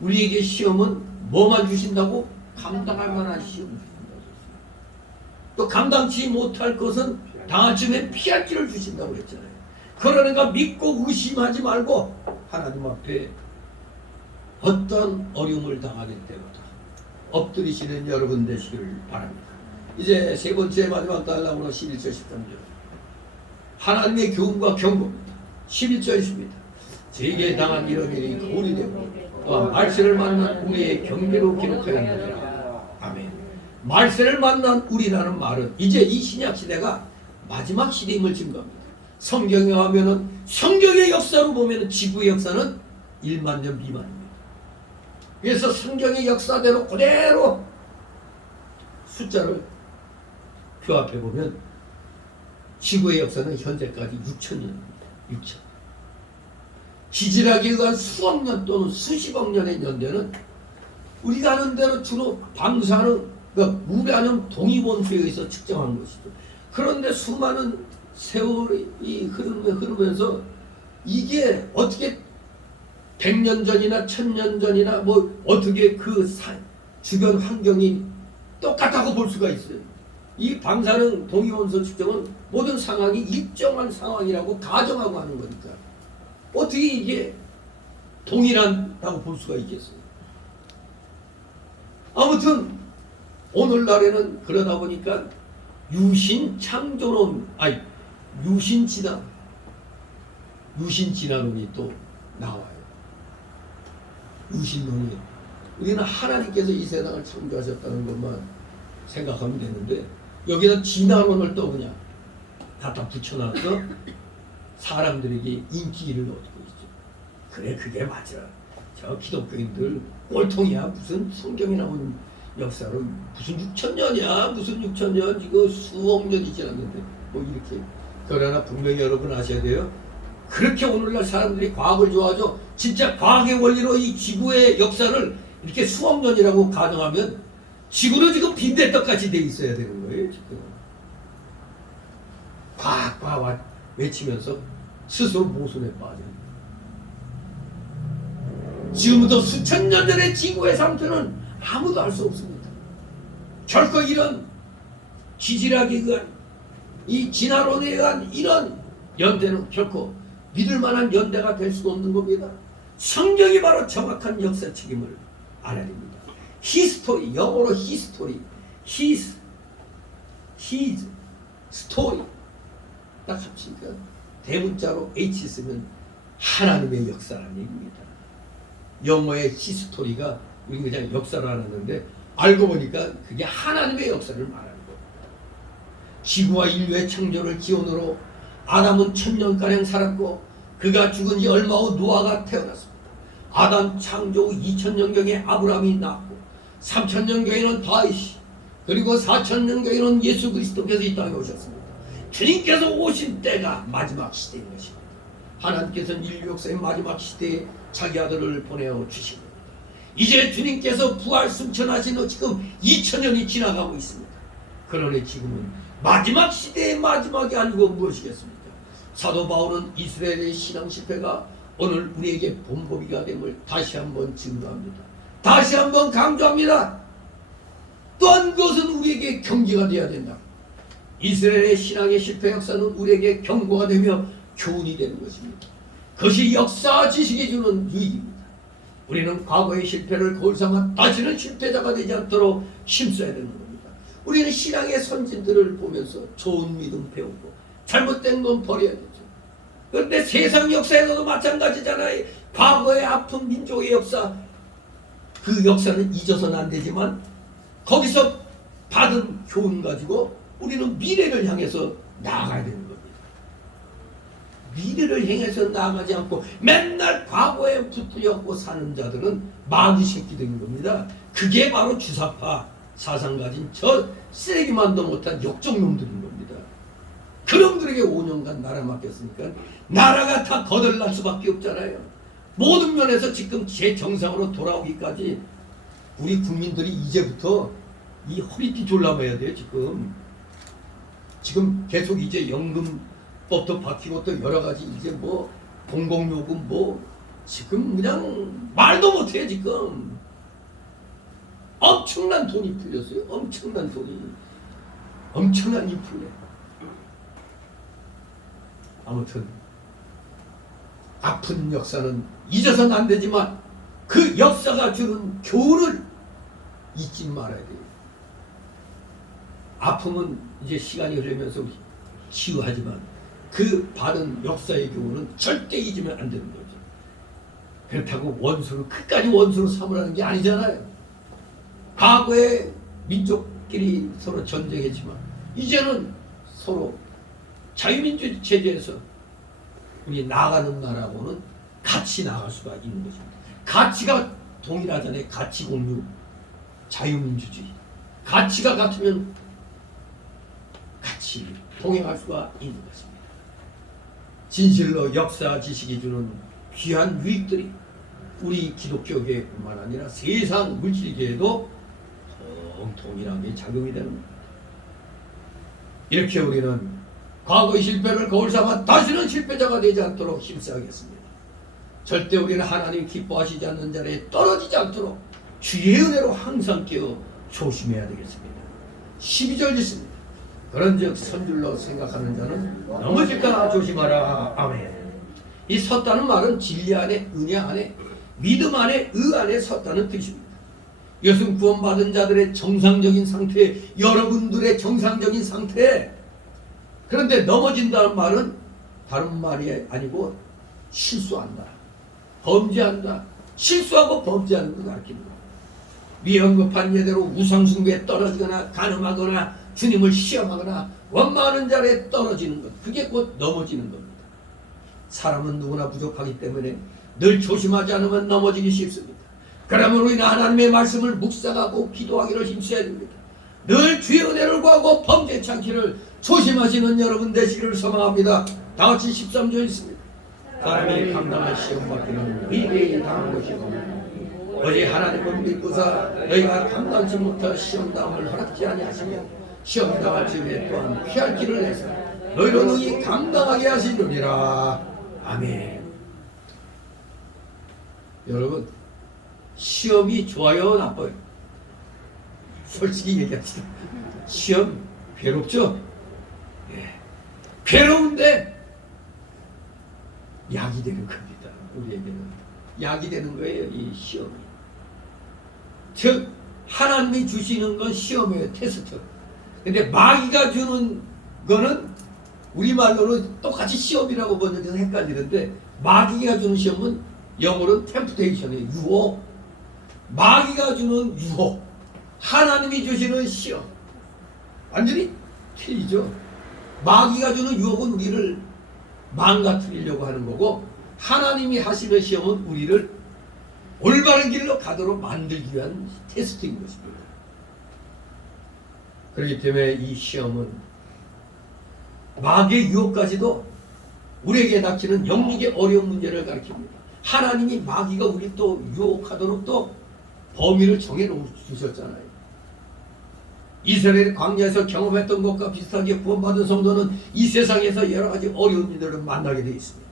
우리에게 시험은 뭐만 주신다고? 감당할 만한 시험을 주신다고 했습니다. 또 감당치 못할 것은 당할 즈음에 피할 길을 주신다고 했잖아요. 그러니까 믿고 의심하지 말고 하나님 앞에 어떤 어려움을 당하는 때보다 엎드리시는 여러분 되시기를 바랍니다. 이제 세 번째 마지막 달라고는 11절 13절 하나님의 교훈과 경고입니다. 11절입니다. 저에게 당한 이런 일이 거울이 되고 또한 말세를 만난 우리의 경계로 기록하였느니라. 아멘. 말세를 만난 우리라는 말은 이제 이 신약 시대가 마지막 시대임을 증거합니다. 성경에 하면은 성경의 역사로 보면은 지구의 역사는 1만 년 미만입니다. 그래서 성경의 역사대로 그대로 숫자를 표합해 보면 지구의 역사는 현재까지 6,000년입니다. 6,000년. 지질학에 의한 수억 년 또는 수십억 년의 연대는 우리가 아는 대로 주로 방사능, 그러니까 무반영 동위원수에 의해서 측정한 것이죠. 그런데 수많은 세월이 흐르면서 이게 어떻게 100년 전이나 1000년 전이나 뭐 어떻게 그 주변 환경이 똑같다고 볼 수가 있어요. 이 방사능 동위원소 측정은 모든 상황이 일정한 상황이라고 가정하고 하는 거니까 어떻게 이게 동일하다고 볼 수가 있겠어요. 아무튼 오늘날에는 그러다 보니까 유신 창조론, 유신 진화론이 또 나와요. 유신론이 우리는 하나님께서 이 세상을 창조하셨다는 것만 생각하면 되는데 여기다 진화론을 또 그냥 갖다 붙여놔서 사람들에게 인기를 얻고 있죠. 그래 그게 맞아. 저 기독교인들 꼴통이야. 무슨 성경에 나오는 역사로 무슨 6,000년이야. 무슨 6,000년 이거 수억 년이 지났는데 뭐 이렇게. 그러나 분명히 여러분 아셔야 돼요. 그렇게 오늘날 사람들이 과학을 좋아하죠. 진짜 과학의 원리로 이 지구의 역사를 이렇게 수억 년이라고 가정하면 지구는 지금 빈대떡같이 돼 있어야 되는 거예요. 지금 꽉꽉 외치면서 스스로 모순에 빠져. 지금부터 수천 년 전의 지구의 상태는 아무도 알 수 없습니다. 결코 이런 지질학에 의한 이 진화론에 의한 이런 연대는 결코 믿을 만한 연대가 될 수가 없는 겁니다. 성경이 바로 정확한 역사 책임을 알아야 됩니다. 히스토리, 영어로 히스토리, his story 딱 합치니까 대문자로 H 쓰면 하나님의 역사라는 얘기입니다. 영어의 히스토리가 우리 그냥 역사를 알았는데 알고 보니까 그게 하나님의 역사를 말하는 겁니다. 지구와 인류의 창조를 기원으로 아담은 1000년가량 살았고 그가 죽은 지 얼마 후 노아가 태어났습니다. 아담 창조 후 2000년경에 아브라함이 낳았고 3000년경에는 다윗이 그리고 4000년경에는 예수 그리스도께서 이 땅에 오셨습니다. 주님께서 오신 때가 마지막 시대인 것입니다. 하나님께서는 인류 역사의 마지막 시대에 자기 아들을 보내어 주신 겁니다. 이제 주님께서 부활 승천하신 후 지금 2000년이 지나가고 있습니다. 그러니 지금은 마지막 시대의 마지막이 아니고 무엇이겠습니까? 사도 바울은 이스라엘의 신앙 실패가 오늘 우리에게 본보기가 됨을 다시 한번 증거합니다. 다시 한번 강조합니다. 또한 그것은 우리에게 경계가 되어야 된다. 이스라엘의 신앙의 실패 역사는 우리에게 경고가 되며 교훈이 되는 것입니다. 그것이 역사 지식이 주는 유익입니다. 우리는 과거의 실패를 거울 삼아 다시는 실패자가 되지 않도록 힘써야 되는 겁니다. 우리는 신앙의 선진들을 보면서 좋은 믿음 배우고 잘못된 건 버려야 되죠. 그런데 세상 역사에서도 마찬가지잖아요. 과거의 아픈 민족의 역사, 그 역사는 잊어서는 안 되지만 거기서 받은 교훈 가지고 우리는 미래를 향해서 나아가야 되는 겁니다. 미래를 향해서 나아가지 않고 맨날 과거에 붙들려고 사는 자들은 마귀 새끼들인 겁니다. 그게 바로 주사파 사상 가진 저 쓰레기만도 못한 역적놈들인 겁니다. 그놈들에게 5년간 나라 맡겼으니까 나라가 다 거덜날 수밖에 없잖아요. 모든 면에서 지금 제 정상으로 돌아오기까지 우리 국민들이 이제부터 이 허리띠 졸라매야 돼요. 지금 계속 이제 연금법도 바뀌고 또 여러 가지 이제 뭐 공공요금 뭐 지금 그냥 말도 못해요. 지금 엄청난 돈이 풀렸어요. 엄청난 돈이, 엄청난 인플레. 아무튼 아픈 역사는 잊어서는 안 되지만 그 역사가 주는 교훈을 잊지 말아야 돼요. 아픔은 이제 시간이 흐르면서 치유하지만 그 받은 역사의 교훈은 절대 잊으면 안 되는 거죠. 그렇다고 원수를 끝까지 원수로 삼으라는 게 아니잖아요. 과거에 민족끼리 서로 전쟁했지만 이제는 서로 자유민주 체제에서 우리 나가는 나라하고는 같이 나갈 수가 있는 것입니다. 가치가 동일하잖아요. 가치 공유, 자유민주주의. 가치가 같으면 같이 동행할 수가 있는 것입니다. 진실로 역사 지식이 주는 귀한 유익들이 우리 기독교계뿐만 아니라 세상 물질계에도 동일하게 작용이 되는 겁니다. 이렇게 우리는 과거의 실패를 거울 삼아 다시는 실패자가 되지 않도록 힘써야겠습니다. 절대 우리는 하나님 기뻐하시지 않는 자리에 떨어지지 않도록 주의 은혜로 항상 깨어 조심해야 되겠습니다. 12절 있습니다. 그런즉 선줄로 생각하는 자는 넘어질까 조심하라. 아멘. 이 섰다는 말은 진리 안에, 은혜 안에, 믿음 안에, 의 안에 섰다는 뜻입니다. 이것은 구원받은 자들의 정상적인 상태, 여러분들의 정상적인 상태. 그런데 넘어진다는 말은 다른 말이 아니고 실수한다, 범죄한다, 실수하고 범죄하는 걸 가르치는 거예요. 미언급한 예대로 우상숭배에 떨어지거나 간음하거나 주님을 시험하거나 원망하는 자리에 떨어지는 것, 그게 곧 넘어지는 겁니다. 사람은 누구나 부족하기 때문에 늘 조심하지 않으면 넘어지기 쉽습니다. 그러므로 우리는 하나님의 말씀을 묵상하고 기도하기를 힘써야 됩니다. 늘 주의 은혜를 구하고 범죄치 않기를 조심하시는 여러분 되시기를 소망합니다. 다같이 13절 있습니다. 사람이 감당할 시험 받기는 의뢰에 당한 것이고 오직 하나님을 믿고사 너희가 감당치 못할 시험당을 허락지 아니하시며 시험 당할 즈음에 또한 피할 길을 내서 너희로 능히 감당하게 하시느니라. 아멘. 여러분, 시험이 좋아요, 나빠요? 솔직히 얘기합시다. 시험 괴롭죠? 예. 괴로운데 약이 되는 겁니다. 우리에게는 약이 되는 거예요, 이 시험이. 즉 하나님이 주시는 건 시험이에요, 테스트. 근데 마귀가 주는 거는 우리말로는 똑같이 시험이라고 번역해서 헷갈리는데, 마귀가 주는 시험은 영어로는 템프테이션이에요, 유혹. 마귀가 주는 유혹, 하나님이 주시는 시험, 완전히 틀리죠. 마귀가 주는 유혹은 우리를 망가뜨리려고 하는 거고, 하나님이 하시는 시험은 우리를 올바른 길로 가도록 만들기 위한 테스트인 것입니다. 그렇기 때문에 이 시험은 마귀의 유혹까지도 우리에게 닥치는 영육의 어려운 문제를 가리킵니다. 하나님이 마귀가 우리 또 유혹하도록 또 범위를 정해놓으셨잖아요. 이스라엘 광야에서 경험했던 것과 비슷하게 구원받은 성도는 이 세상에서 여러 가지 어려운 일들을 만나게 되어 있습니다.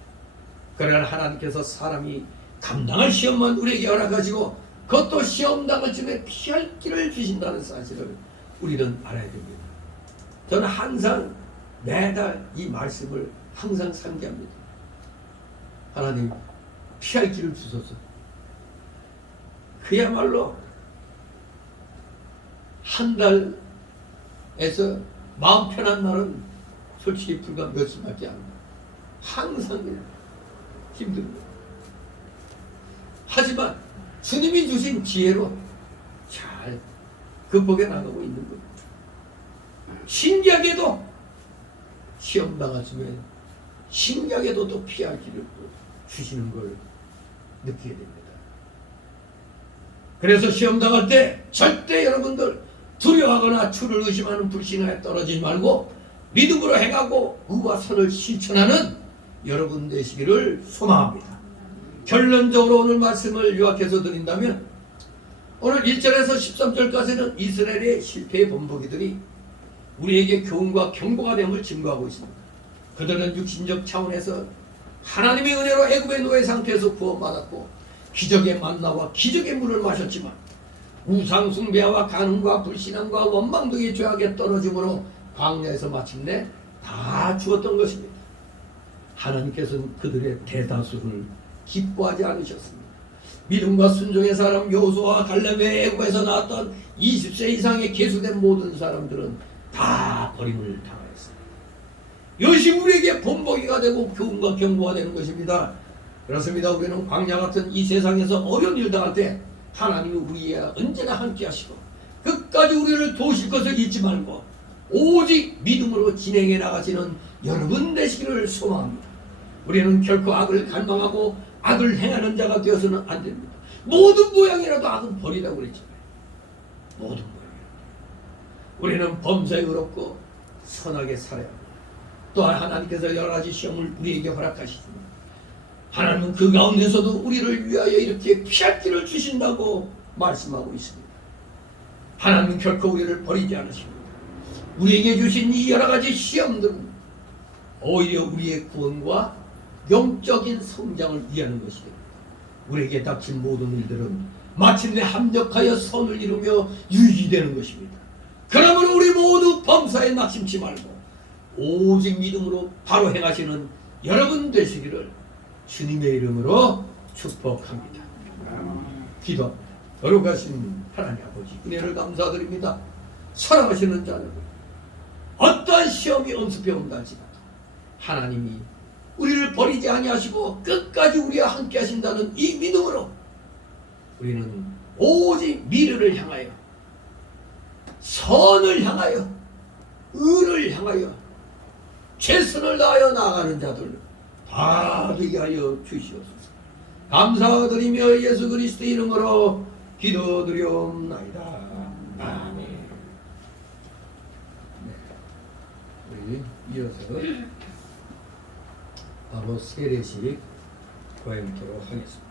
그러나 하나님께서 사람이 감당할 시험만 우리에게 허락하시고 그것도 시험 당할 즈음에 피할 길을 주신다는 사실을 우리는 알아야 됩니다. 저는 항상 매달 이 말씀을 항상 상기합니다. 하나님, 피할 길을 주소서. 그야말로 한 달에서 마음 편한 날은 솔직히 불과 며칠밖에 안 돼요. 항상 그냥 힘듭니다. 하지만 주님이 주신 지혜로 잘 극복해 나가고 있는 겁니다. 신기하게도 시험 당하시면 신기하게도 또 피할 길을 주시는 걸 느끼게 됩니다. 그래서 시험 당할 때 절대 여러분들 두려워하거나 주를 의심하는 불신에 떨어지지 말고 믿음으로 행하고 의와 선을 실천하는 여러분 되시기를 소망합니다. 결론적으로 오늘 말씀을 요약해서 드린다면, 오늘 1절에서 13절까지는 이스라엘의 실패의 본보기들이 우리에게 교훈과 경고가 됨을 증거하고 있습니다. 그들은 육신적 차원에서 하나님의 은혜로 애굽의 노예 상태에서 구원받았고 기적의 만나와 기적의 물을 마셨지만 우상 숭배와 간음과 불신앙과 원망 등의 죄악에 떨어짐으로 광야에서 마침내 다 죽었던 것입니다. 하나님께서는 그들의 대다수를 기뻐하지 않으셨습니다. 믿음과 순종의 사람 여호수아와 갈렙의 애굽에서 나왔던 20세 이상의 계수된 모든 사람들은 다 버림을 당하였습니다. 이것이 우리에게 본보기가 되고 교훈과 경고가 되는 것입니다. 그렇습니다. 우리는 광야 같은 이 세상에서 어려운 일 당할 때 하나님이 우리와 언제나 함께 하시고 끝까지 우리를 도우실 것을 잊지 말고 오직 믿음으로 진행해 나가시는 여러분 되시기를 소망합니다. 우리는 결코 악을 갈망하고 악을 행하는 자가 되어서는 안 됩니다. 모든 모양이라도 악은 버리라고 그랬잖아요. 모든 모양이라도. 우리는 범사에 의롭고 선하게 살아야 합니다. 또한 하나님께서 여러 가지 시험을 우리에게 허락하시습니다. 하나님은 그 가운데서도 우리를 위하여 이렇게 피할 길을 주신다고 말씀하고 있습니다. 하나님은 결코 우리를 버리지 않으십니다. 우리에게 주신 이 여러 가지 시험들은 오히려 우리의 구원과 영적인 성장을 위하는 것입니다. 우리에게 닥친 모든 일들은 마침내 합력하여 선을 이루며 유익이 되는 것입니다. 그러므로 우리 모두 범사에 낙심치 말고 오직 믿음으로 바로 행하시는 여러분 되시기를 주님의 이름으로 축복합니다. 기도합니다. 거룩하신 하나님 아버지, 은혜를 감사드립니다. 사랑하시는 자들, 어떠한 시험이 엄습해 온다 할지라도 하나님이 우리를 버리지 아니하시고 끝까지 우리와 함께 하신다는 이 믿음으로 우리는 오직 미래를 향하여, 선을 향하여, 의를 향하여 최선을 다하여 나아가는 자들 다 되게 하여 주시옵소서. 감사드리며 예수 그리스도의 이름으로 기도드리옵나이다. 아멘. 네, 우리 이어서 바로 세례식 고행토록 하겠습니다.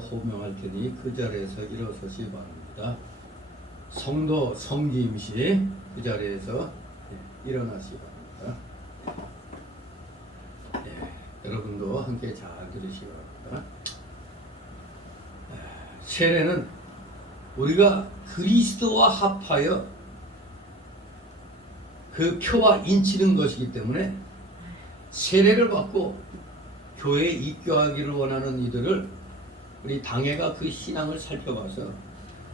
호명할 테니 그 자리에서 일어서시 바랍니다. 성도 성김 씨 그 자리에서 일어나시 바랍니다. 여러분도 함께 잘 들으시기 바랍니다. 세례는 우리가 그리스도와 합하여 그 표와 인치는 것이기 때문에 세례를 받고 교회에 입교하기를 원하는 이들을 우리 당회가 그 신앙을 살펴봐서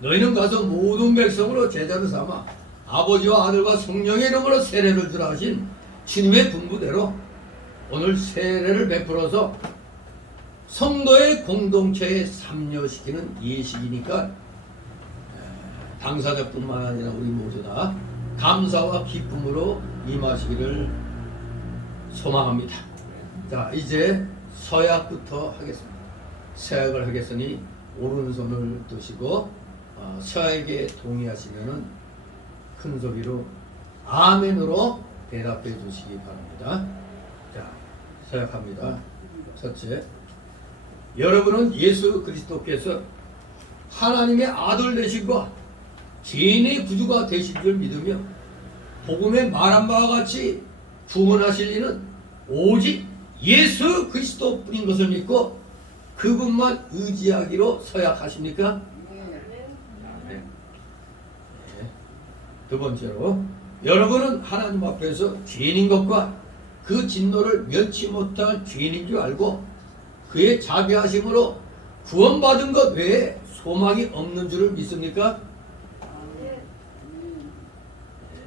너희는 가서 모든 백성으로 제자를 삼아 아버지와 아들과 성령의 이름으로 세례를 주라 하신 주님의 분부대로 오늘 세례를 베풀어서 성도의 공동체에 참여시키는 예식이니까 당사자뿐만 아니라 우리 모두 다 감사와 기쁨으로 임하시기를 소망합니다. 자, 이제 서약부터 하겠습니다. 서약을 하겠으니 오른손을 드시고 서약에 동의하시면은 큰 소리로 아멘으로 대답해 주시기 바랍니다. 자, 서약합니다. 첫째, 여러분은 예수 그리스도께서 하나님의 아들 되신과 죄인의 구주가 되신 줄 믿으며 복음에 말한 바와 같이 구원하실 이는 오직 예수 그리스도뿐인 것을 믿고 그분만 의지하기로 서약하십니까? 네. 두 번째로, 여러분은 하나님 앞에서 죄인인 것과 그 진노를 면치 못할 죄인인 줄 알고 그의 자비하심으로 구원받은 것 외에 소망이 없는 줄을 믿습니까?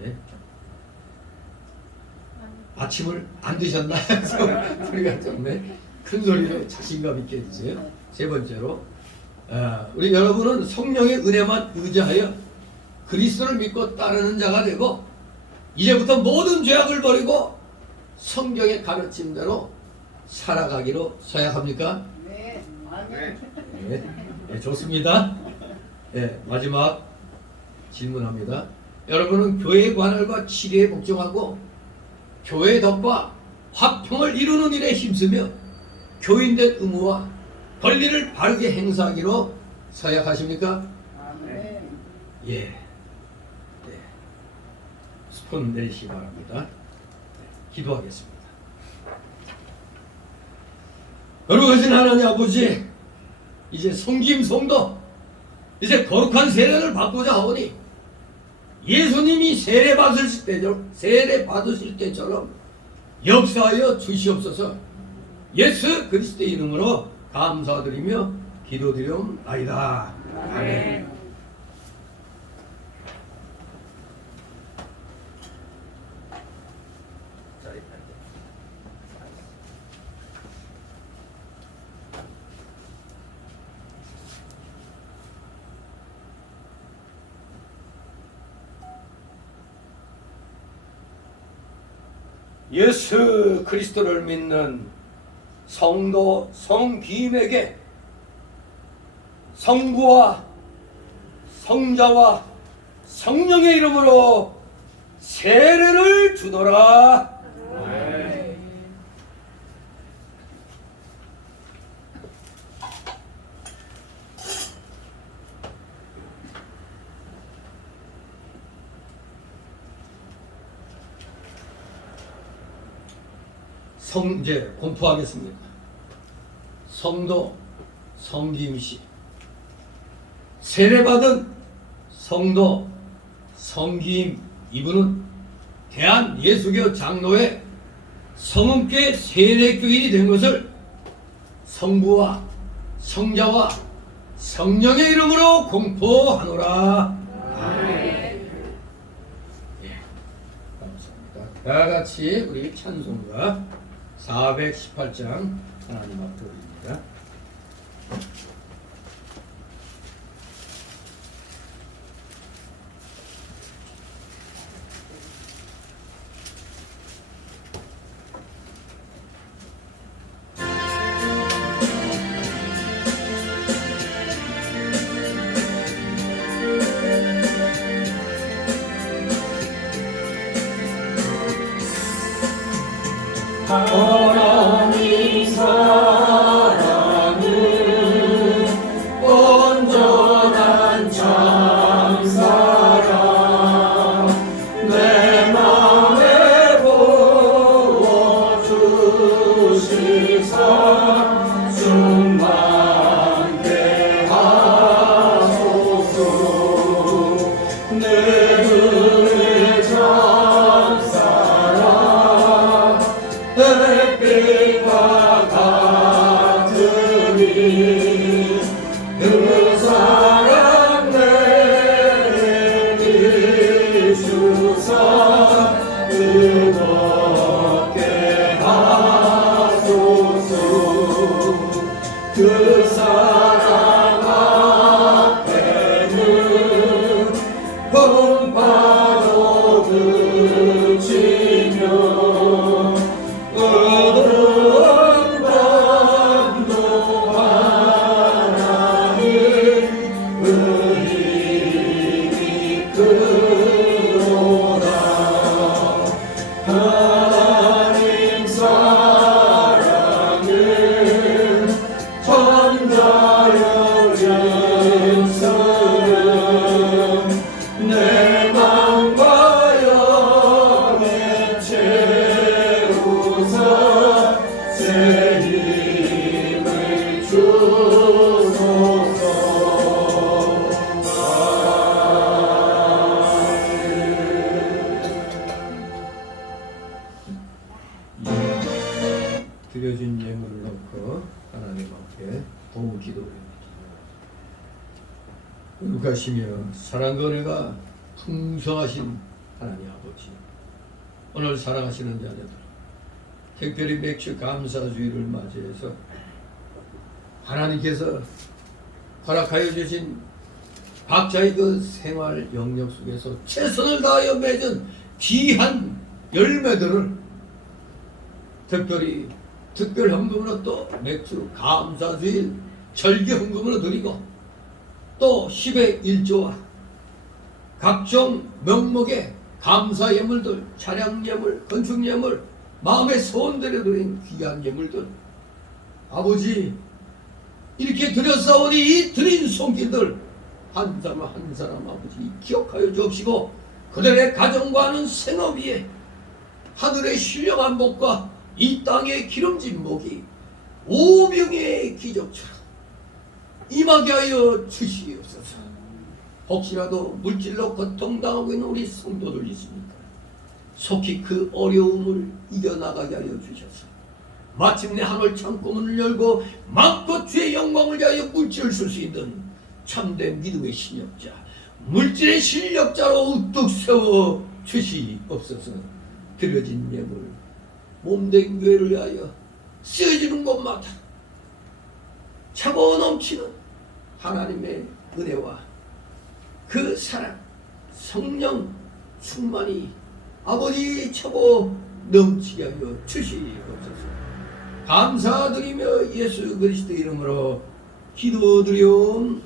네. 아침을 안 드셨나요? 소리가 좀 큰 소리로 자신감 있게 해주세요. 세 번째로, 우리 여러분은 성령의 은혜만 의지하여 그리스도를 믿고 따르는 자가 되고 이제부터 모든 죄악을 버리고 성경의 가르침대로 살아가기로 서약합니까? 네. 네, 좋습니다. 네, 마지막 질문합니다. 여러분은 교회의 관할과 치료에 복종하고 교회의 덕과 화평을 이루는 일에 힘쓰며 교인된 의무와 권리를 바르게 행사하기로 서약하십니까? 네. 예. 네. 손 내리시기 바랍니다. 네, 기도하겠습니다. 거룩하신 하나님 아버지, 이제 성김 성도, 이제 거룩한 세례를 받고자 하오니 예수님이 세례 받으실 때처럼 역사하여 주시옵소서. 예수 그리스도의 이름으로 감사드리며 기도드리옵나이다. 아멘. 예수 그리스도를 믿는 성도 성김에게 성부와 성자와 성령의 이름으로 세례를 주노라. 성제 공포하겠습니다. 성도 성김씨, 세례받은 성도 성김, 이분은 대한예수교 장로회 성음교회 세례교인이 된 것을 성부와 성자와 성령의 이름으로 공포하노라. 아멘. 예, 감사합니다. 다 같이 우리 찬송가 418장 하나님 앞에 올립니다. 하나님 사랑을 즐겁게 하소서. 그 사랑 앞에는 범바로 그치며 어두운 밤도 하나님 의인이 그로다. 하나님 사랑은 천자의 진설은 내 맘과 영에 채우사 새 힘을 주소서. 드려진 예물을 넣고 하나님 앞에 도움 기도합니다. 거룩하시며 사랑과 은혜가 풍성하신 하나님 아버지, 오늘 사랑하시는 자녀들, 특별히 맥주 감사주의를 맞이해서 하나님께서 허락하여 주신 각자의 그 생활 영역 속에서 최선을 다하여 맺은 귀한 열매들을 특별히 특별 헌금으로 또 맥주 감사주일 절기 헌금으로 드리고 또 10의 1조와 각종 명목의 감사 예물들, 차량 예물, 건축 예물, 마음의 소원대로 드린 귀한 예물들, 아버지 이렇게 드렸사오니 이 드린 손길들 한 사람 한 사람 아버지 기억하여 주옵시고 그들의 가정과는 생업 위에 하늘의 신령한 복과 이 땅의 기름진 목이 오병의 기적처럼 임하게 하여 주시옵소서. 혹시라도 물질로 고통당하고 있는 우리 성도들 있습니까? 속히 그 어려움을 이겨나가게 하여 주셔서 마침내 하늘 창고문을 열고 마음껏 주의 영광을 위하여 물질을 쓸 수 있는 참된 믿음의 실력자, 물질의 실력자로 우뚝 세워 주시옵소서. 드려진 예물 몸된 교회를 위하여 쓰여지는 곳마다 차고 넘치는 하나님의 은혜와 그 사랑, 성령 충만이 아버지 차고 넘치게 하여 주시옵소서. 감사드리며 예수 그리스도 이름으로 기도드리옵나이다.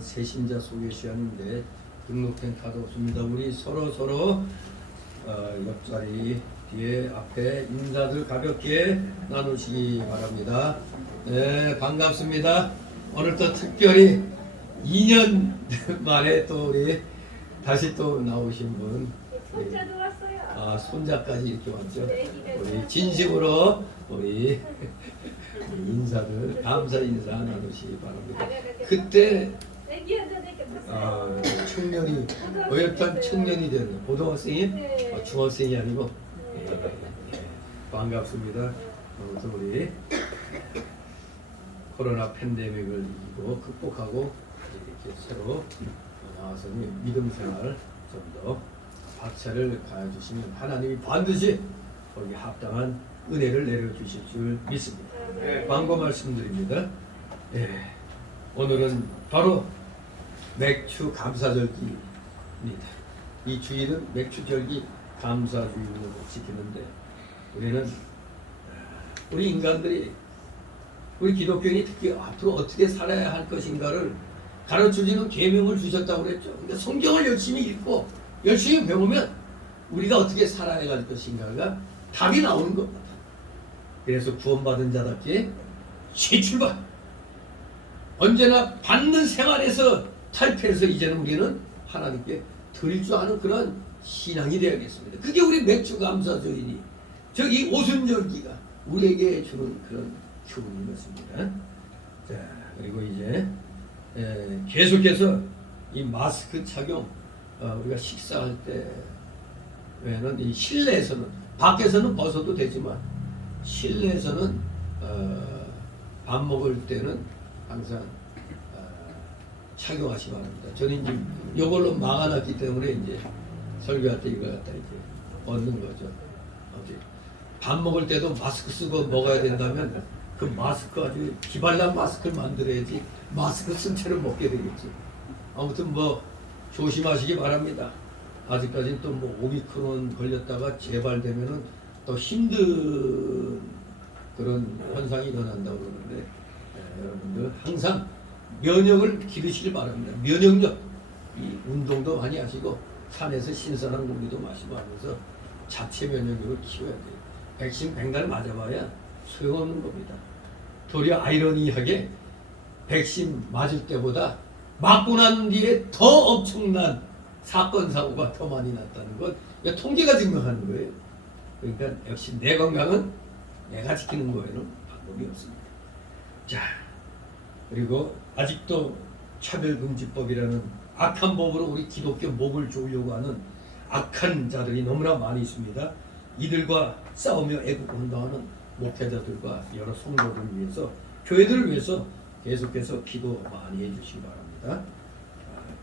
새신자 소개 시간인데 등록된 카드 없습니다. 우리 서로 옆자리 뒤에 앞에 인사들 가볍게 나누시기 바랍니다. 네, 반갑습니다. 오늘 또 특별히 2년 만에 또 우리 다시 또 나오신 분, 손자도 왔어요. 아, 손자까지 이렇게 왔죠. 우리 진심으로 우리 인사들 감사 인사 나누시기 바랍니다. 그때 청년이 어엿한 청년이 되는 고등학생이 네. 중학생이 아니고 반갑습니다. 아무튼 우리 코로나 팬데믹을 이기고 극복하고 이렇게 새로 나와서 믿음 생활 좀 더 박차를 가해주시면 하나님이 반드시 거기에 합당한 은혜를 내려주실 줄 믿습니다. 광고 말씀드립니다. 오늘은 바로 맥주 감사절기입니다. 이 주일은 맥주절기 감사주일로 지키는데 우리는 우리 인간들이 우리 기독교인이 특히 앞으로 어떻게 살아야 할 것인가를 가르쳐주는 계명을 주셨다고 그랬죠. 근데 성경을 열심히 읽고 열심히 배우면 우리가 어떻게 살아야 할 것인가가 답이 나오는 겁니다. 그래서 구원받은 자답게 새 출발. 언제나 받는 생활에서 탈피해서 이제는 우리는 하나님께 드릴 줄 아는 그런 신앙이 되어야겠습니다. 그게 우리 맥주 감사주일이 저기 오순절기가 우리에게 주는 그런 교훈인 것입니다. 자, 그리고 이제 계속해서 이 마스크 착용, 우리가 식사할 때 외에는 이 실내에서는, 밖에서는 벗어도 되지만 실내에서는 밥 먹을 때는 항상 착용하시 바랍니다. 저는 이제 이걸로 막아놨기 때문에 이제 설교할 때 이걸 갖다 이제 얻는 거죠. 밥 먹을 때도 마스크 쓰고 먹어야 된다면 그 마스크 아주 기발난 마스크를 만들어야지 마스크 쓴 채로 먹게 되겠지. 아무튼 뭐 조심하시기 바랍니다. 아직까지는 또 뭐 오미크론 걸렸다가 재발되면은 또 힘든 그런 현상이 일어난다고 그러는데 여러분들 항상 면역을 기르시길 바랍니다. 면역력, 이 운동도 많이 하시고 산에서 신선한 공기도 마시고 하면서 자체 면역력을 키워야 돼요. 백신 백날 맞아봐야 소용없는 겁니다. 도리어 아이러니하게 백신 맞을 때보다 맞고 난 뒤에 더 엄청난 사건 사고가 더 많이 났다는 건 통계가 증명하는 거예요. 그러니까 역시 내 건강은 내가 지키는 거에는 방법이 없습니다. 자, 그리고 아직도 차별금지법이라는 악한 법으로 우리 기독교 목을 조으려고 하는 악한 자들이 너무나 많이 있습니다. 이들과 싸우며 애국운동하는 목회자들과 여러 성도들을 위해서, 교회들을 위해서 계속해서 기도 많이 해주시기 바랍니다.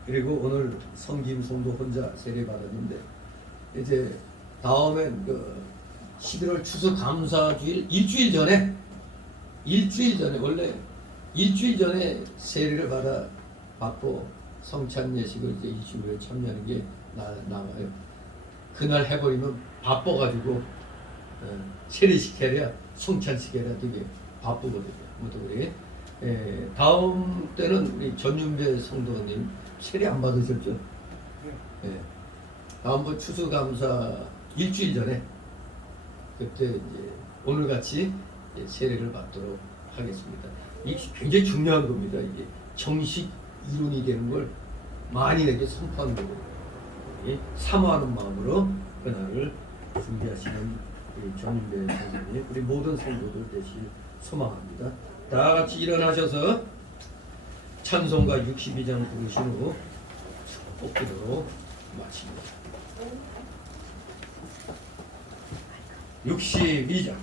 그리고 오늘 성김 성도 혼자 세례 받았는데 이제 다음엔 그 11월 추수감사주일 일주일 전에 원래 일주일 전에 세례를 받고 성찬 예식을 이제 일주일 후에 참여하는 게 나와요. 그날 해버리면 바빠가지고 세례식 해야 성찬식 해야 되게 바쁘거든요. 아무튼 우리 다음 때는 우리 전윤배 성도님 세례 안 받으셨죠? 네. 다음번 추수감사 일주일 전에 그때 이제 오늘 같이 세례를 받도록 하겠습니다. 이게 굉장히 중요한 겁니다. 이게 정식 이론이 되는 걸 만인에게 선포하는 거고, 사모하는 마음으로 그날을 준비하시는 우리 전인배 선생님, 우리 모든 성도들 되시길 소망합니다. 다 같이 일어나셔서 찬송가 62장 부르신 후 복기도로 마칩니다. 62장.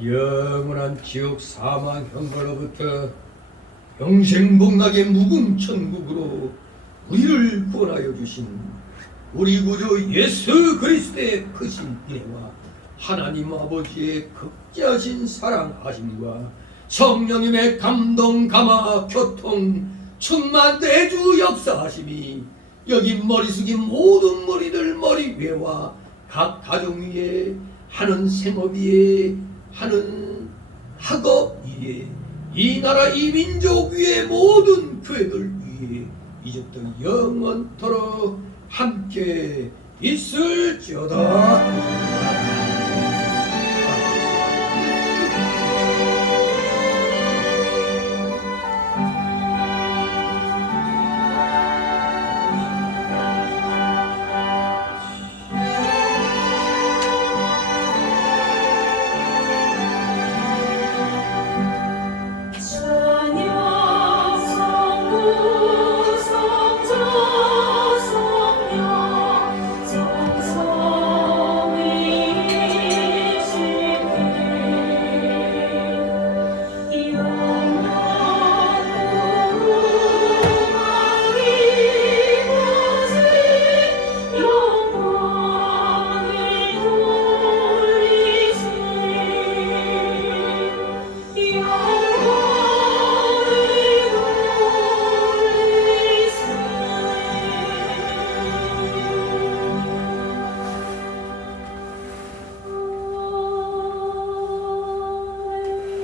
영원한 지옥 사망 형벌로부터 영생복락의 무궁천국으로 우리를 구원하여 주신 우리 구주 예수 그리스도의 크신 은혜와 하나님 아버지의 극지하신 사랑하심과 성령님의 감동 감화 교통 충만 내주 역사하심이 여기 머리 숙인 모든 머리들 머리 위에와 각 가정 위에 하는 생업 위에 하는 학업 위에 이 나라 이 민족 위에 모든 교회들 위에 이제부터 영원토록 함께 있을지어다.